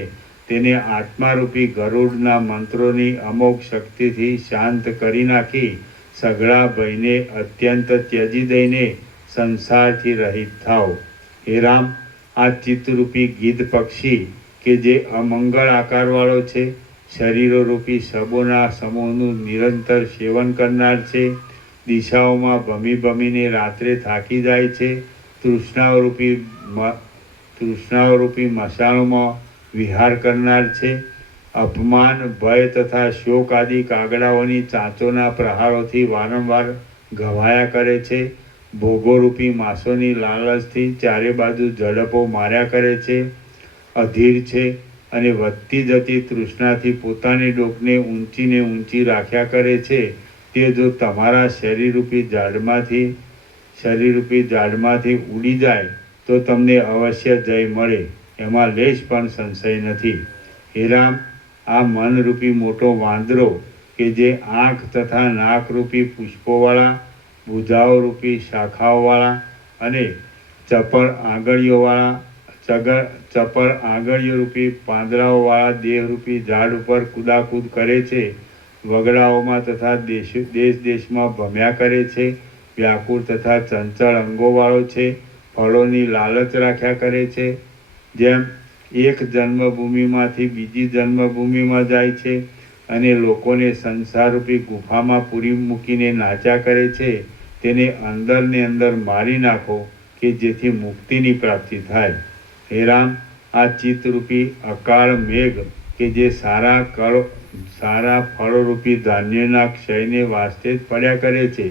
તેને આત્મારૂપી ગરુડના મંત્રોની અમોઘ શક્તિથી શાંત કરી નાખી સઘળા ભયને અત્યંત ત્યજી દઈને સંસારથી રહિત થાઓ. હે રામ, આ ચિત્તરૂપી ગીધ પક્ષી કે જે અમંગળ આકારવાળો છે, શરીરોરૂપી શબોના સમૂહનું નિરંતર સેવન કરનાર છે, દિશાઓમાં ભમી ભમીને રાત્રે થાકી જાય છે, તૃષ્ણાઓરૂપી મશાળોમાં વિહાર કરનાર છે, અપમાન, ભય તથા શોક આદિ કાગડાઓની ચાંચોના પ્રહારોથી વારંવાર ઘવાયા કરે છે, ભોગોરૂપી માસોની લાલચથી ચારે બાજુ ઝડપો માર્યા કરે છે, અધીર છે અને વધતી જતી તૃષ્ણાથી પોતાની ડોકને ઊંચીને ઊંચી રાખ્યા કરે છે, તે જો તમારા શરીરરૂપી ઝાડમાંથી ઉડી જાય તો તમને અવશ્ય જય મળે, એમાં લેશ પણ સંશય નથી. હે રામ, આ મનરૂપી મોટો વાંદરો કે જે આંખ તથા નાકરૂપી પુષ્પોવાળા, ભુજાઓરૂપી શાખાઓવાળા અને ચપળ આંગળીઓરૂપી પાંદડાઓવાળા દેહરૂપી ઝાડ ઉપર કૂદાકૂદ કરે છે, વગડાઓમાં તથા દેશ દેશમાં ભમ્યા કરે છે, વ્યાકુળ તથા ચંચળ અંગોવાળો છે, ફળોની લાલચ રાખ્યા કરે છે, જેમ એક જન્મભૂમિમાંથી બીજી જન્મભૂમિમાં જાય છે અને લોકોને સંસારરૂપી ગુફામાં પૂરી મૂકીને નાચ્યા કરે છે, તેને અંદર ને અંદર મારી નાખો કે જેથી મુક્તિની પ્રાપ્તિ થાય. હે રામ, આ ચિત્તરૂપી અકાળ મેઘ કે જે સારા ફળોરૂપી ધાન્યના ક્ષયને વાસ્તે જ પડ્યા કરે છે,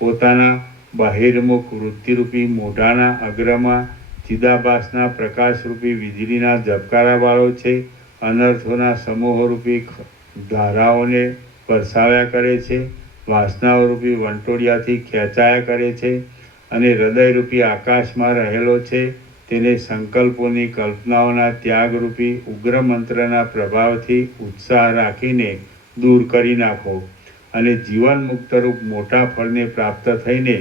પોતાના બહિર્મુખ વૃત્તિરૂપી મોઢાના અગ્રમાં ચિદાભાસના પ્રકાશરૂપી વીજળીના ઝબકારાવાળો છે, અનર્થોના સમૂહરૂપી ધારાઓને વરસાવ્યા કરે છે, વાસનાઓરૂપી વંટોળિયાથી ખેંચાયા કરે છે અને હૃદયરૂપી આકાશમાં રહેલો છે, તેને સંકલ્પોની કલ્પનાઓના ત્યાગરૂપી ઉગ્ર મંત્રના પ્રભાવથી ઉત્સાહ રાખીને દૂર કરી નાખો અને જીવન મુક્તરૂપ મોટા ફળને પ્રાપ્ત થઈને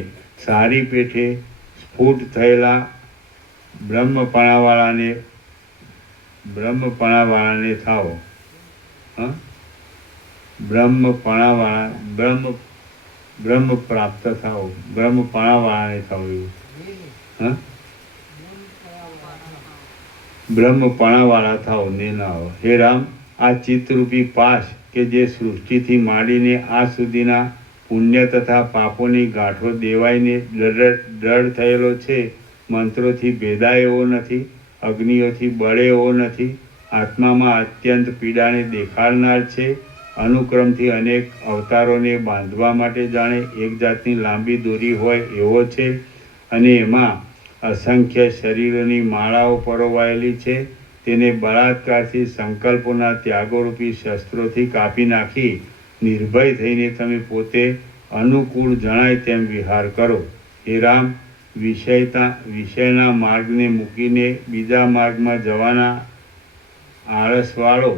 સારી પેઠે સ્ફુટ થયેલા બ્રહ્મપણાવાળાને થાઓ. બ્રહ્મ પ્રાપ્ત થાઓ, બ્રહ્મપણાવાળાને થાઓ એવું. બ્રહ્મપણાવાળા થાઓ ને ના આવો. હે રામ, આ ચિત્તરૂપી પાશ કે જે સૃષ્ટિથી માંડીને આ સુધીના પુણ્ય તથા પાપોની ગાંઠો દેવાઈને દ્રઢ થયેલો છે, મંત્રોથી ભેદાય એવો નથી, અગ્નિઓથી બળે એવો નથી, આત્મામાં અત્યંત પીડાને દેખાડનાર છે, અનુક્રમથી અનેક અવતારોને બાંધવા માટે જાણે એક જાતની લાંબી દોરી હોય એવો છે અને એમાં અસંખ્ય શરીરોની માળાઓ પરોવાયેલી છે, તેને બળાત્કારથી સંકલ્પોના ત્યાગોરૂપી શસ્ત્રોથી કાપી નાખી નિર્ભય થઈને તમે પોતે અનુકૂળ જણાય તેમ વિહાર કરો. હે રામ, વિષયના માર્ગને મૂકીને બીજા માર્ગમાં જવાના આળસવાળો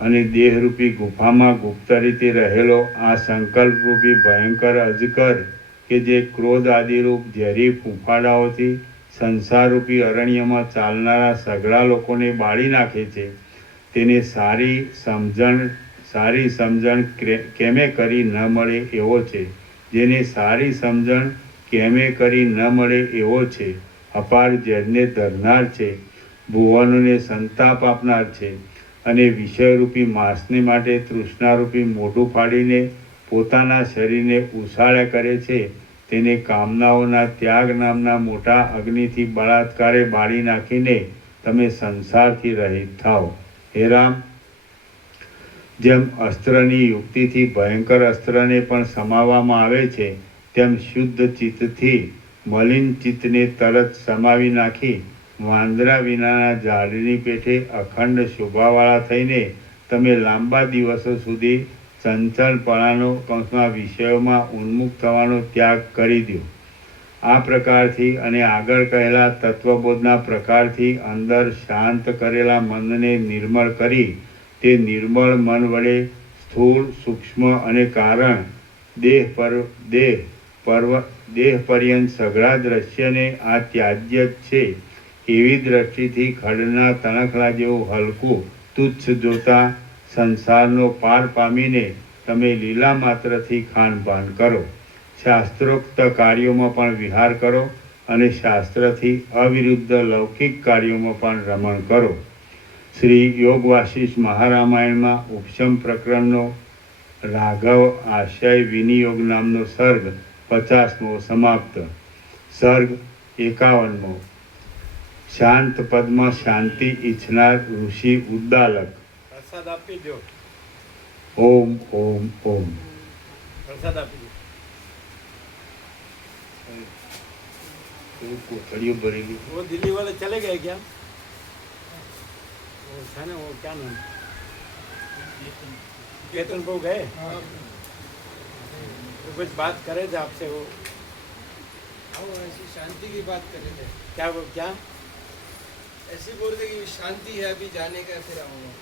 અને દેહરૂપી ગુફામાં ગુપ્ત રીતે રહેલો આ સંકલ્પરૂપી ભયંકર અજગર કે જે ક્રોધ આદિરૂપ ઝેરી ફૂંફાડાઓથી સંસારરૂપી અરણ્યમાં ચાલનારા સઘળા લોકોને બાળી નાખે છે, તેને સારી સારી સમજણ કેમે કરી ન મળે એવો છે. જેને સારી સમજણ કેમે કરી ન મળે એવો છે. અપાર ઝેરને ધરનાર છે, ભુવનોને સંતાપ આપનાર છે, અને વિષયરૂપી માંસને માટે તૃષ્ણારૂપી મોઢું ફાડીને પોતાના શરીરને ઉછાળ્યા કરે છે. તેને કામનાઓના ત્યાગ નામના મોટા અગ્નિથી બળાત્કારે બાળી નાખીને તમે સંસારથી રહિત થાઓ. હે રામ, જેમ અસ્ત્રની યુક્તિથી ભયંકર અસ્ત્રને પણ સમાવવામાં આવે છે, તેમ શુદ્ધ ચિત્તથી મલિન ચિત્તને તરત સમાવી નાખી વાંદરા વિનાના ઝાડની પેઠે અખંડ શોભાવાળા થઈને તમે લાંબા દિવસો સુધી ચંચળપણાનો કૌંસમાં વિષયોમાં ઉન્મુખ થવાનો ત્યાગ કરી દો. આ પ્રકારથી અને આગળ કહેલા તત્વબોધના પ્રકારથી અંદર શાંત કરેલા મનને નિર્મળ કરી તે નિર્મળ મન વડે સ્થૂળ, સૂક્ષ્મ અને કારણ દેહ પર્યંત સઘળા દ્રશ્યને આ ત્યાજ્ય જ છે એવી દ્રષ્ટિથી ખડના તણખલા જેવું હલકું તુચ્છ જોતા સંસારનો પાર પામીને તમે લીલા માત્રથી ખાનપાન કરો. શાસ્ત્રોક્ત કાર્યોમાં પણ વિહાર કરો અને શાસ્ત્રથી અવિરુદ્ધ લૌકિક કાર્યોમાં પણ રમણ કરો. શ્રી યોગ વાસિષ્ઠ મહારામાયણમાં ઉપશમ પ્રકરણનો રાઘવ આશય વિનિયોગ નામનો સર્ગ 50મો સમાપ્ત. સર્ગ 51મો. શાંત પદમાં શાંતિ ઈચ્છનાર ઋષિ ઉદ્દાલક. પ્રસાદ આપી દો. ઓમ ઓમ ઓમ. प्रसाद आप कोठड़ियों भरेगी. वो दिल्ली वाले चले गए क्या? वो था ना, वो क्या नाम, केतन को गए? वो कुछ बात करे थे आपसे, वो ऐसी शांति की बात कर रहे थे। क्या वो क्या ऐसे बोल रहे कि शांति है, अभी जाने का, फिर आऊँगा।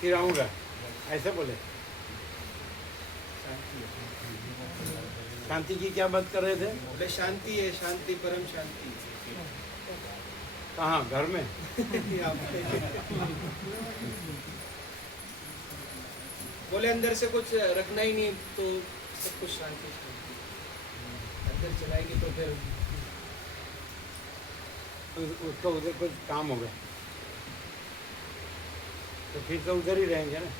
फिर आऊँगा ऐसे बोले? शांति की क्या बात कर रहे थे? बोले शांति है, शांति, परम शांति। कहाँ? घर में? बोले अंदर से कुछ रखना ही नहीं तो सब कुछ शांति शांति। अंदर चलाएंगे तो फिर उसको उधर कुछ काम हो गया तो फिर तो उधर ही रहेंगे ना.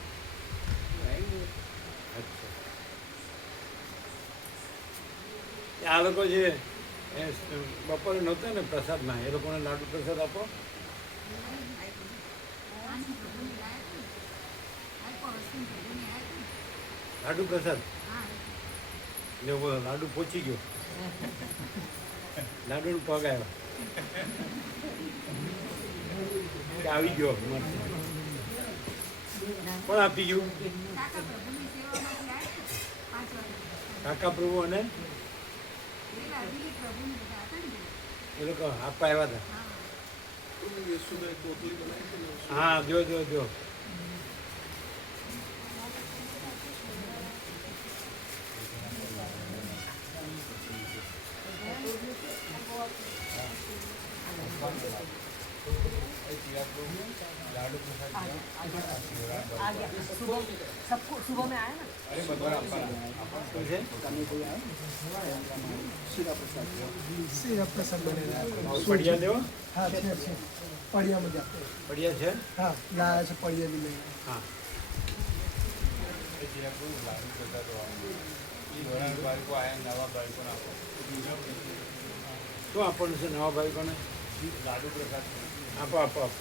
रहेंगे। अच्छा, આ લોકો જે બપોરે નહોતા ને પ્રસાદમાં, એ લોકોને લાડુ પ્રસાદ આપો. લાડુ પ્રસાદ એટલે લાડુ પહોંચી ગયો, લાડુનો પગ આવ્યો કે આવી ગયો. કોણ આપી ગયું? કાકા પ્રભુ અને એ લોકો આપવા આવ્યા હતા. ये सुबह टोटली बनाई थी ना, હા, જો જો જો सबको सुबह में आया ना. શું છે? सिरप प्रसाद बनेगा. પડિયા દેવો. हाँ अच्छे पढ़िया में जाते हैं. પડિયા છે. हाँ लाया से पढ़िया भी नहीं. હા, શું આપવાનું છે નવા ભાઈકોને? લાડુ પ્રસાદ આપો આપો આપો.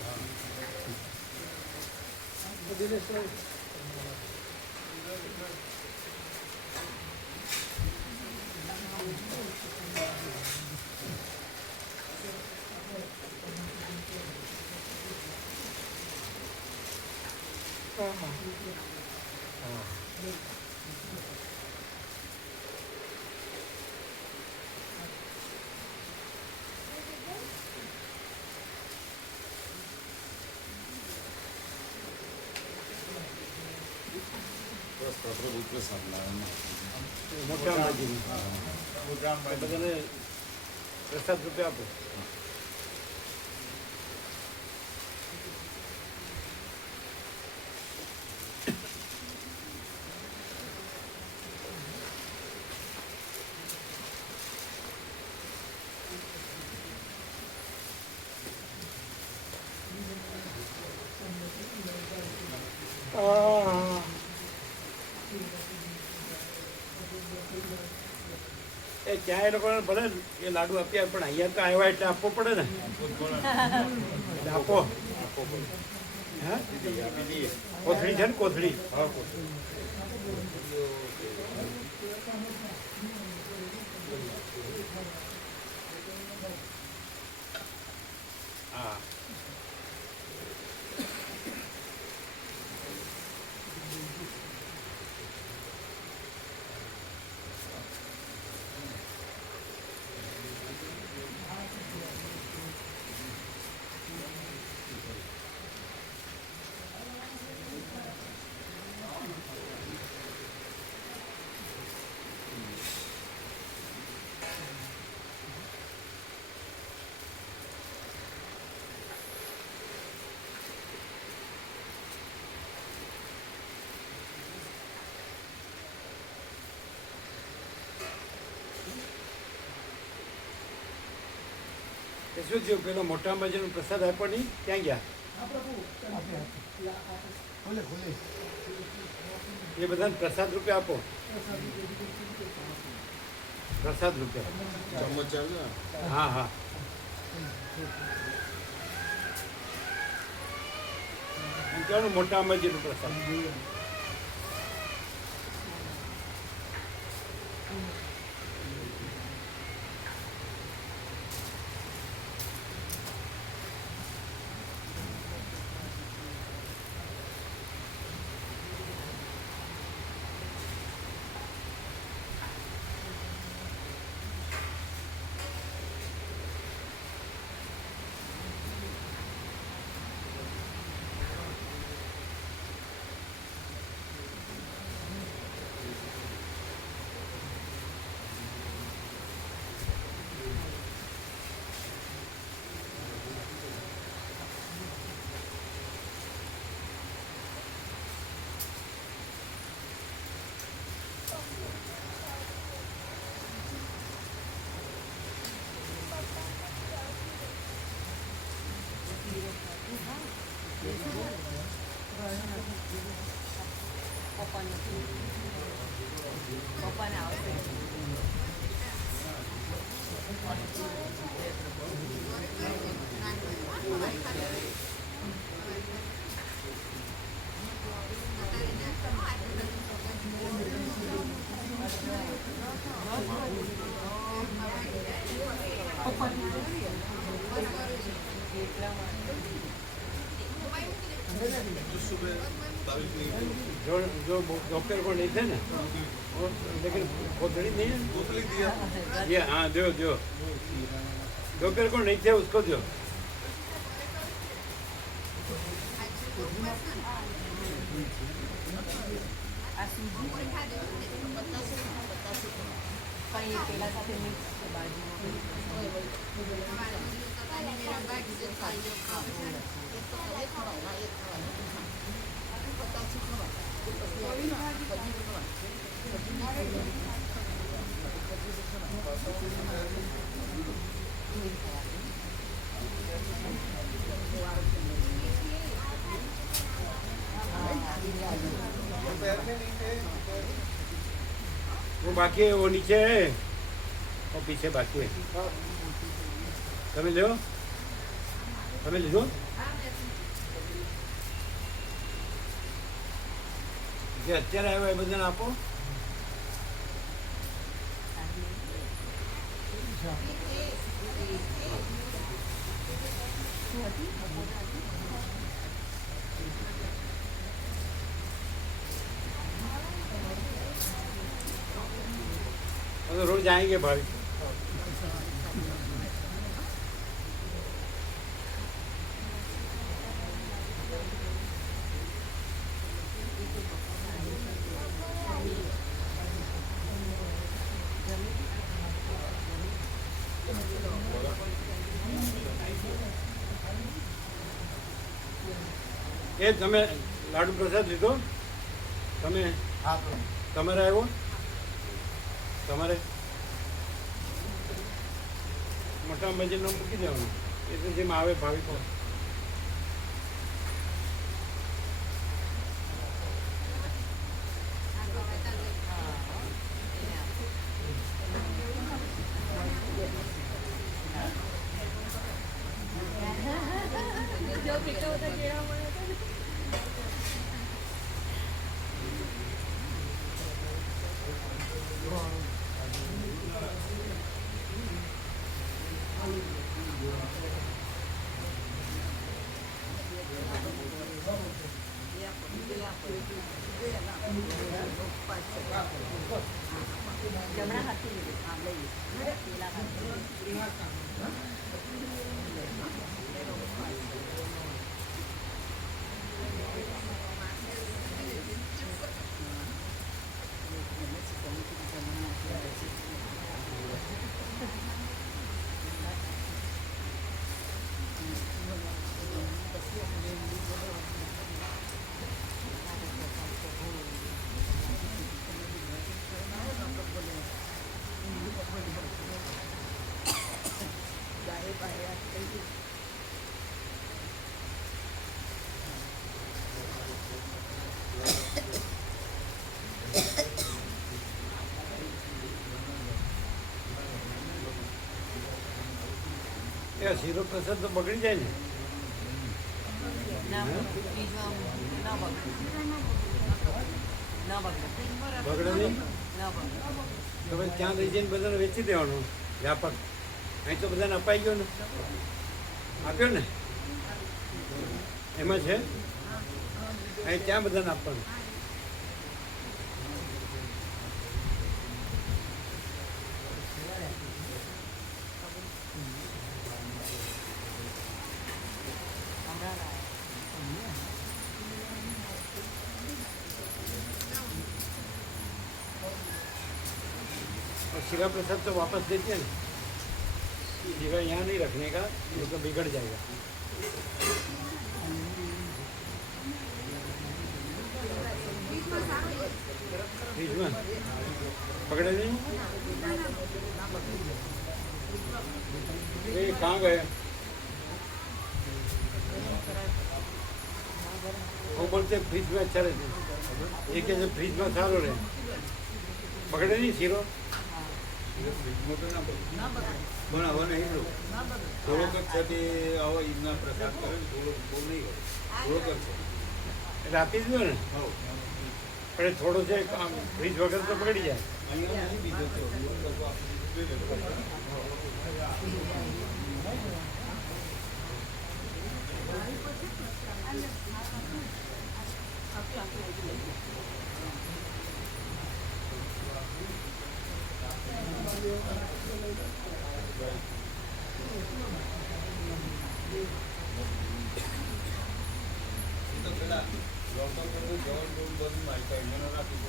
મોટા ભાઈજીને બધાને પ્રસાદ રૂપિયા આપો. એ ત્યાં એ લોકોને ભલે એ લાડુ આપ્યા પણ અહીંયા તો આવ્યા એટલે આપવો પડે ને એટલે આપો હા કોથળી છે ને કોથળી હા કોથળી હા એ શું થયું પેલો મોટા અંબાજીનો પ્રસાદ આપ્યો નહીં ક્યાં ગયા खोले खोले એ બધાને પ્રસાદ રૂપે આપો પ્રસાદ રૂપે चम्मच चालू है હા હા એમ કહેવાનું મોટા અંબાજીનો પ્રસાદ પપ્પાને આવશે जो सुबह 22 मिनट जो डॉक्टर को नहीं थे ना वो लेकिन कोथड़ी नहीं है बोतल ही दिया ये हाँ जो डॉक्टर को नहीं थे उसको दो આ સૂજી પણ એ પેલા સાથે મિક્સ છે वो बाकी है वो नीचे है और पीछे बाकी है તમે લ્યો તમે લીધો જે અત્યારે આવ્યો એ બધાને આપો तो रोज आएंगे भाई એ તમે લાડુ પ્રસાદ લીધો તમે તમારે આવ્યો તમારે મોટા અંબાજીનો મૂકી દેવાનું એ તો જેમ આવે ભાવિકો એ શીરો પ્રસાદ તો બગડી જાય ને. બગડે નહીં તો પછી ત્યાં લઈ જઈને બધાને વેચી દેવાનું વ્યાપક. અહીં તો બધાને અપાઈ ગયો ને, આપ્યો ને એમાં છે. અહીં ત્યાં બધાને આપવાનું. और शिरा प्रसाद तो वापस देते हैं ना, शिरा यहाँ नहीं रखने का, ये तो बिगड़ जाएगा. फ्रिज में पकड़े नहीं. ये कहाँ गए? वो बोलते फ्रिज में अच्छा रहते. ये कैसे फ्रिज में सारो रहे. पकड़े नहीं શીરો. પણ હવે નહીં થયું. થોડોક જ છે તે આવો ઈદના પ્રસાદ કરે ને થોડોક બહુ નહીં હોય, થોડોક જ છે. એટલે આપી દીધો ને. પણ એ થોડો છે આમ ફ્રીજ વગર તો પકડી જાય. અહીંયા નથી બીજો તો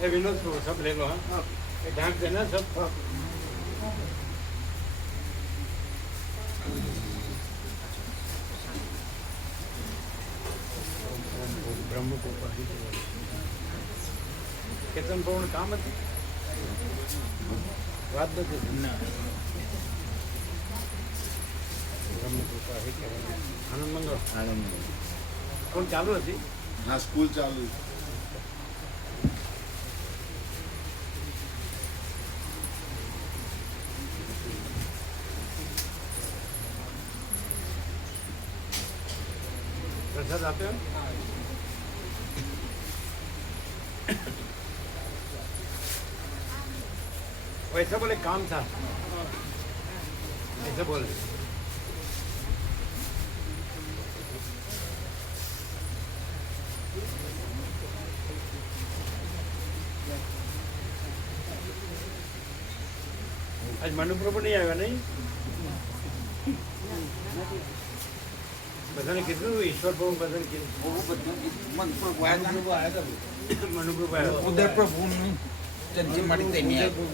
એ વિનોદ सब ले लो. हाँ ये ढाक देना सब. ब्रह्म को केतन पूर्ण काम હતું. વાત નથી. બ્રહ્મ કૃપા હે કહેવાય. આનંદ મંગળ. કોણ ચાલુ હતી? હા સ્કૂલ ચાલુ. प्रसाद आते हो. वैसे बोले काम था, ऐसे बोले. आज મનુપ્રભુ નહીં આવ્યા નહીં. બધાને કીધું ઈશ્વર પ્રભુ બધાને કીધું. મનુપ્રભુ આવ્યા. ઉદય પ્રભુ જનજી મળી તેની આવ્યો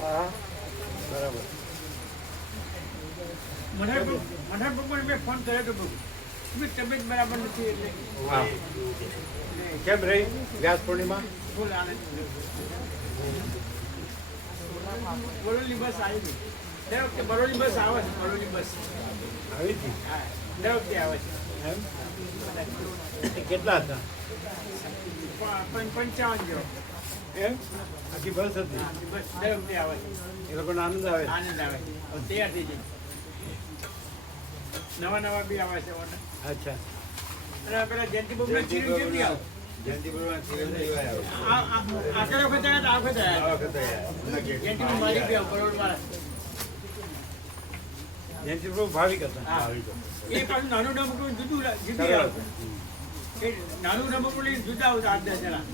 હા બરાબર. મને મેં ફોન કર્યો તો બહુ તબિયત બરાબર નથી એટલે વાહ. કેમ રહી વ્યાસ પૂર્ણિમા? ફૂલ આનંદ. બરોલી બસ આવી ગઈ. દર વખતે બરોલી બસ આવે છે. બરોલી બસ આવી હતી. હા દર વખતે આવે છે. એમ એ કેટલા હતા? 55 જેવો. એમ આખી બસ હતી. બસ દર વખતે આવે છે. એ લોકોને આનંદ આવે. આનંદ આવે છે. તૈયાર થઈ જાય. નવા નવા બી આવે છે. અચ્છા. અને પેલા જયંતિ બાબુ ચીરી કેમની આવે? જયંતિ પ્રભુ ચિરંજીવી આવ્યો. આગળ વખતે આવ્યા આ વખતે આવ્યા. આ વખતે આવ્યા. જયંતિ બાબુ મારી બી આવે બરોડ મારા. જયંતિ પ્રભુ ભાવિક હતા. હા. એ પાછું નાનું રમકડું જુદું જુદી સરળ આવતું. એ નાનું રમકડું લઈને જુદા આવતા 8-10 જણા.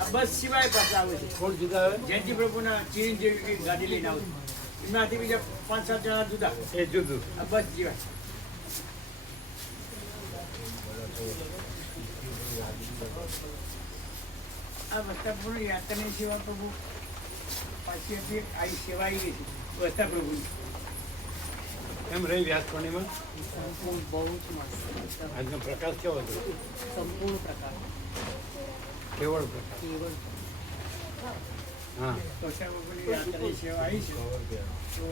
આ બસ સિવાય પાછા આવે છે. કોણ જુદા આવે? જયંતિ પ્રભુના ચિરંજીવી ગાડી લઈને આવે છે. એમાંથી બીજા 5-7 જણા જુદા. એ જુદું. આ બસ સિવાય. આ વસ્ત્રાપુરની યાત્રાની સેવા પ્રભુ પાછી હતી. આ સેવા આવી ગઈ છે વસ્ત્રાપ્રભુની. એમ રહી વ્યાસ પૂર્ણિમા. સંપૂર્ણ બહુ જ મસ્ત. આજનો પ્રકાશ કેવો હતો? સંપૂર્ણ પ્રકાર કેવળ પ્રકાશ. કેવળ હા. વસ્ત્રાપ્રભુની યાત્રાની સેવા આવી છે તો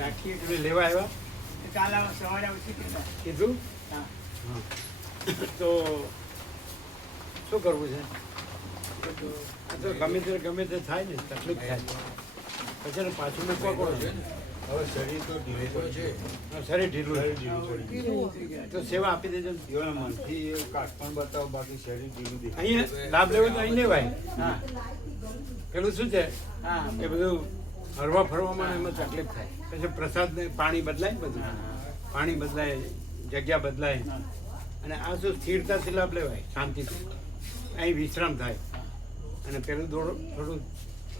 રાખીએ તમે લેવા આવ્યા? કાલ સવારે આવશે કે કીધું? હા. હા. તો શું કરવું છે? આ તો ગમે તે થાય ને, તકલીફ થાય પછી એને પાછું મૂકવા કોણ છે? હવે શરીર તો ઢીલું પડે છે. હા, શરીર ઢીલું છે. તો સેવા આપી દેજો ને. એવાના મનથી એ કાટપણ બતાવો, બાકી શરીર ઢીલું દેખાય. અહીંયા લાભ લેવો તો અહીં લેવાય. હા. પેલું શું છે, હા. એ બધું હરવા ફરવામાં એમાં તકલીફ થાય. પછી પ્રસાદ ને પાણી બદલાય ને બધું. પાણી બદલાય, જગ્યા બદલાય. અને આ શું સ્થિરતાથી લાભ લેવાય, શાંતિથી. અહીં વિશ્રામ થાય. અને પેલું થોડું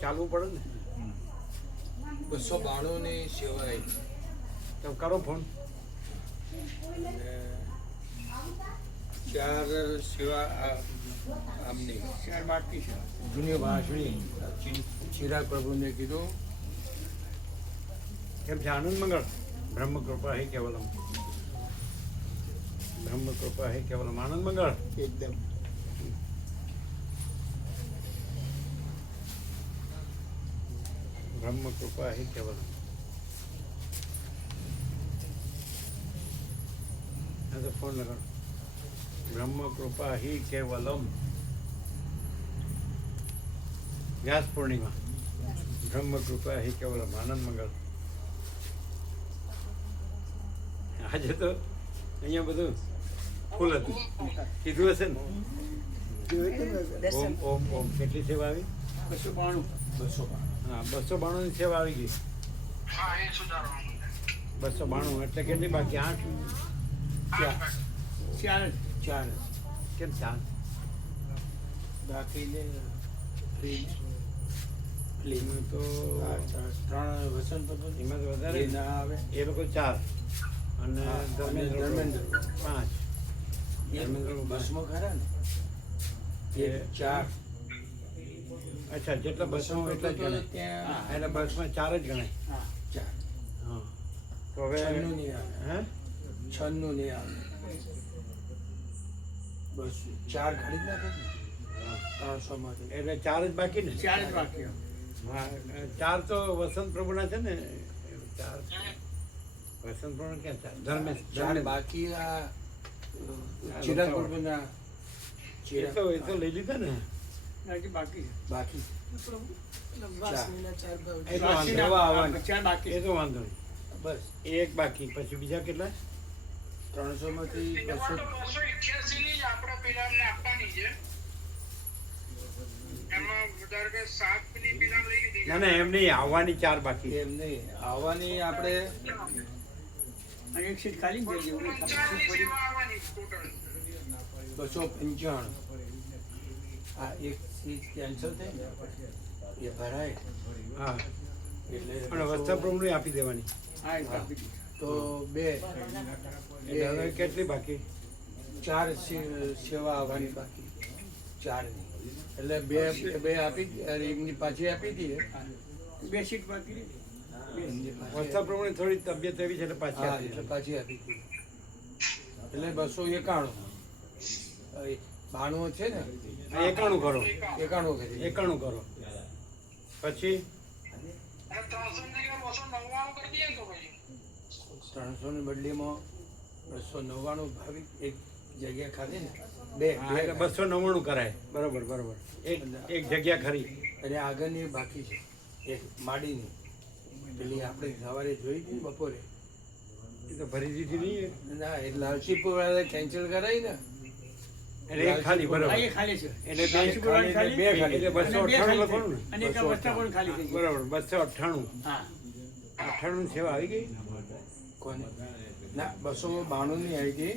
ચાલવું પડે ને. 292 ની સેવા આવી. તો કરો ફોન. અને 4 સેવા આમની ચાર બાકી છે. જૂની વાંસળી ચિરાગ પ્રભુને કીધું કેમ છે? આનંદ મંગળ. બ્રહ્મ કૃપા હે કેવલમ. બ્રહ્મ કૃપા હે કેવલમ. આનંદ મંગળ. એકદમ બ્રહ્મ કૃપા હે કેવલમ. હા તો ફોન લગાડો. બ્રહ્મ કૃપા હિ કેવલમ. વ્યાસ પૂર્ણિમા. બ્રહ્મ કૃપા હિ કેવલમ. આનંદ મંગળ. આજે તો અહીંયા બધું ફૂલ હતું. કીધું હશે ને? ઓમ ઓમ ઓમ. કેટલી સેવા આવી? 292. હા, 292 ની સેવા આવી ગઈ. 292 એટલે કેટલી બાકી? 8. ચાર જ. ચાર કેમ 4? બાકીને ફ્રીજ એમાં તો 3 વસંત એમાં તો વધારે ના આવે. એ લોકો 4 અને હા, અને ધર્મેન્દ્ર ધર્મેન્દ્ર. 5. ધર્મેન્દ્ર બસમાં ખરા ને એ 4 અચ્છા, જેટલા બસમાં એટલા જ ગણાય. ત્યાં એટલે બસમાં 4 જ ગણાય. હા. 4 હા. તો હવે 96 નહીં આવે. હે 96 નહીં આવે. બસ 4 ઘડી જ નાખે ને 300 માંથી. એટલે 4 જ બાકી ને? ચાર જ બાકી. હા, 4 તો વસંત પ્રભુના છે ને. 4 વસંત પ્રભુ ક્યાં 4? ધર્મેશ. 4 બાકી આ ચિરાગ પ્રભુના એ તો લઈ લીધા ને. હજી બાકી છે. બાકી એ તો વાંધો વાસીના સેવા આવવાની. ચાર બાકી એ છે. તો વાંધો નહીં. બસ એ એક બાકી. પછી બીજા કેટલા? 300 માંથી 200 288 ની જ આપણે પેલા અમને આપવાની છે. એમાં ધારો કે 7 ની પેલા લઈ લીધી. ના ના, એમ નહીં. આવવાની 4 બાકી. એમ નહીં આવવાની આપણે અને એક સીટ ખાલી જ જઈ જેવું 55 ની સેવા આવવાની ટોટલ. 295 આ એક સીટ કેન્સલ થઈ ને એ ભરાય હા, એટલે પણ વસ્ત્ર પ્રભુને આપી દેવાની. હા એ બાકી છે. તો બે એટલે હવે કેટલી બાકી? 4 સેવા આવવાની બાકી 4 ની એટલે બે આપી એમની પાછી આપી દઈએ. બે સીટ બાકી છે. એમની વસ્ત્ર પાછી પ્રભુની થોડી તબિયત એવી છે એટલે પાછી હા આપી એટલે દે. પાછી આપી દઈએ એટલે 291 92 છે ને 91 કરો. 91 કરી 91 કરો. પછી અને 300 ની જગ્યાએ 299 કરી દઈએ ને તો પછી. 300 ની બદલીમાં 299 ભાવિક એક જગ્યા ખાલી ને બે હા, એટલે 299 કરાય. બરોબર બરોબર. એક જગ્યા ખરી. અને આગળની બાકી છે એક માડીની પેલી આપણે સવારે જોઈ હતી ને બપોરે એ તો ભરી દીધી નહીં. ના એ લાલચીપુર વાળા કેન્સલ કરાવી ને એટલે એક ખાલી. હા, બરોબર. એ ખાલી છે. એટલે બે લાલચીપુરવાળી ખાલી ને ખાલી. બે ખાલી. એટલે અને બે 298 ખાલી લખવાનું ને. છે. અને એક આ વસ્ત્રાપુર ખાલી થઈ ગઈ. બરોબર. 298. હા 98 ની સેવા આવી ગઈ. કોને ના 292 ની આવી હતી,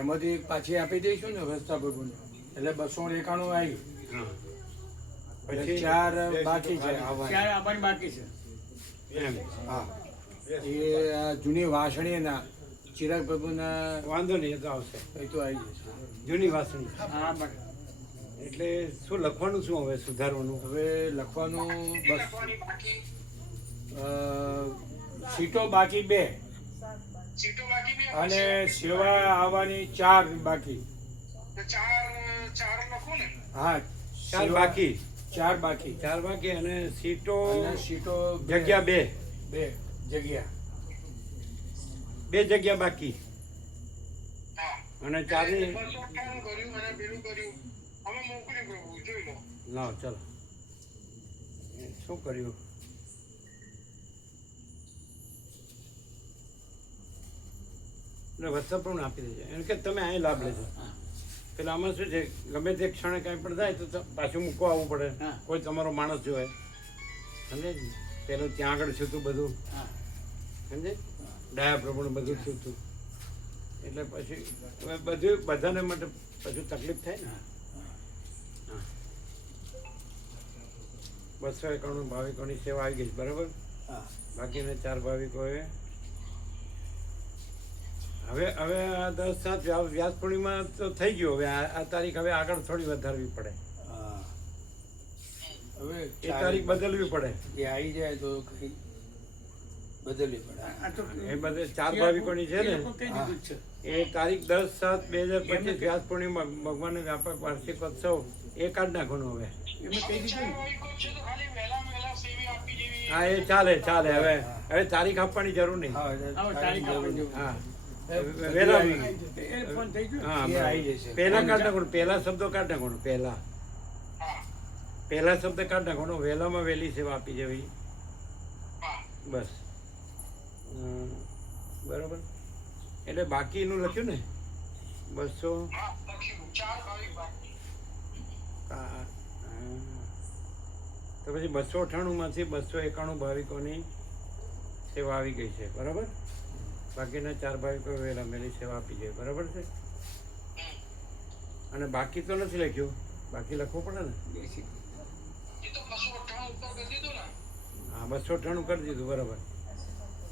એમાંથી પાછી આપી દઈશું ને વસ્તા પ્રભુને, એટલે 291 આવી. હા એટલે પછી 4 બાકી છે આવવાની. ચાર આવવાની બાકી છે. એમ હા, એ આ જૂની વાસણીના ચિરાગ પ્રભુના વાંધો નહીં, એ તો આવશે. એ તો આવી જશે. જૂની વાસણી હા બરાબર. એટલે શું લખવાનું, શું હવે સુધારવાનું? હવે લખવાનું બસ લખવાની બાકી સીટો બાકી 2 સીટો બાકી બે અને સેવા આવવાની 4 બાકી. તો ચાર લખો ને. હા, 4 બાકી, 4 બાકી 4 બાકી અને સીટો અને સીટો જગ્યા 2 જગ્યા. 2 જગ્યા બાકી હા અને 4 ની 298 કર્યું અને પેલું કર્યું અમે મોકલ્યું પ્રભુ જોઈ લો. લાવ ચાલો. એ શું કર્યું? એટલે વત્સપ પણ આપી દેજો, એમ કે તમે અહીં લાભ લેજો. પેલા આમાં શું છે, ગમે તે ક્ષણે કાંઈ પણ થાય તો પાછું મૂકવા આવવું પડે. હા. કોઈ તમારો માણસ જોવે, સમજે ને? પેલું ત્યાં આગળ છું તું બધું, હા. સમજે? ડાયા પ્રભુને બધું થયું હતું, એટલે પછી હવે બધું બધાને માટે પછી તકલીફ થાય ને. હા, 291 ભાવિકોની સેવા આવી ગઈ છે, બરાબર? હા. બાકીના 4 ભાવિકોએ હવે આ 10/7 વ્યાસ પૂર્ણિમા તો થઈ ગયું. હવે આ તારીખ હવે આગળ થોડી વધારવી પડે, હા. હવે એ તારીખ બદલવી પડે. એ આવી જાય તો કઈ બદલવી પડે. આ તો એ બધે 4 ભાવિકોની છે એ ને, લોકો કહી દીધું જ છે. એ તારીખ 10/7/2025 વ્યાસ પૂર્ણિમા ભગવાનનો વ્યાપક વાર્ષિકોત્સવ એ કાઢ નાખવાનું હવે. એમને કહી દીધું ચાર ને. વાઈકો છે તો ખાલી વહેલા સેવી આપી જેવી. હા, એ ચાલે હવે તારીખ આપવાની જરૂર નહીં. હા, હવે તારીખ આપી દેવું. હા, બધી વહેલા આવી ગઈ. એ ફોન થઈ ગયો. હા, એ આવી જશે. પહેલા કાઢ નાખવાનું, પહેલા શબ્દો કાઢ નાખવાનો, હા પહેલા શબ્દ કાઢ નાખવાનો, વહેલામાં વહેલી સેવા આપી જવી, હા બસ. બરાબર. એટલે બાકીનું લખ્યું ને 200 હા લખ્યું 4 ભાવિક બાકી. તો પછી 298 માંથી 291 ભાવિકોની સેવા આવી ગઈ છે, બરાબર? બાકીના 4 ભાવિકો વહેલા વહેલી સેવા આપી જાય, બરાબર છે? અને બાકી તો નથી લખ્યું, બાકી લખવું પડે ને. એ તો 298 ઉપર કરી દીધું ને. હા, 298 કરી દીધું, બરાબર.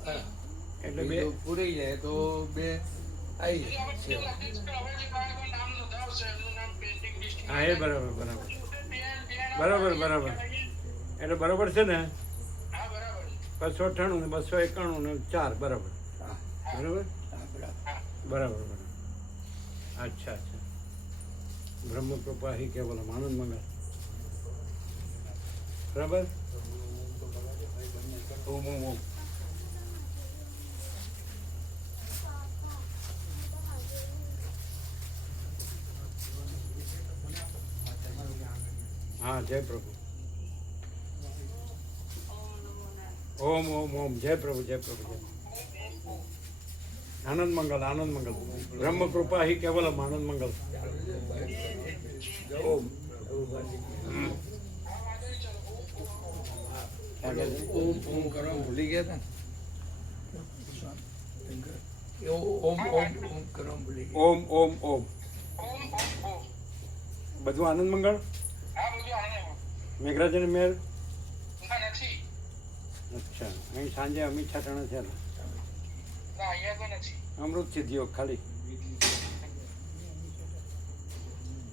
હા. એટલે એ બે તો પૂરી જાય તો 2 આવી એટલે હવે જાય. કેવું લાગે છે કે હવે જે બાળકો નામ નોંધાવશે એમનું નામ પેન્ડિંગ લિસ્ટ. હા, એ બરાબર. એટલે બરાબર છે ને? હા બરાબર. 298 ને 291 ને 4, બરાબર. હા. બરાબર. હા, બરાબર. બરાબર. અચ્છા. બ્રહ્મ કૃપા હિ કેવલમ આનંદ મંગલ, બરાબર. ઓમ. હા, જય પ્રભુ. ઓમ. જય પ્રભુ. આનંદ મંગલ. બ્રહ્મ કૃપા હિ કેવલમ આનંદ મંગલ. ઓમ. ઓમ કરવા ભૂલી ગયા હતા ને. ઓમ કરવા ભૂલી ગયા. ઓમ. બધું આનંદ મંગળ. હા બધું આને મેઘરાજની મેર. નથી. અચ્છા, અહીં સાંજે અમિત છાટણા છે, ના અહીંયા તો નથી. અમૃત સિદ્ધિઓ ખાલી.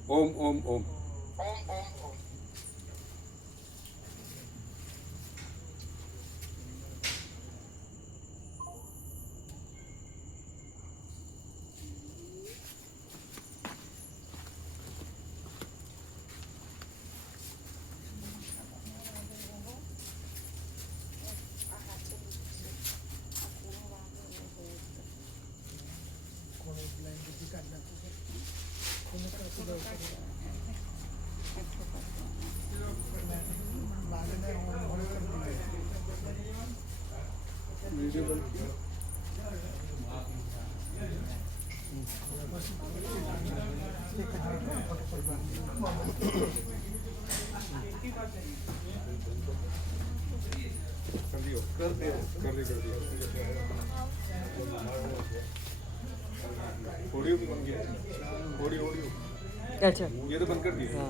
ઓમ. ઓમ. अच्छा ये तो बंद कर दिया।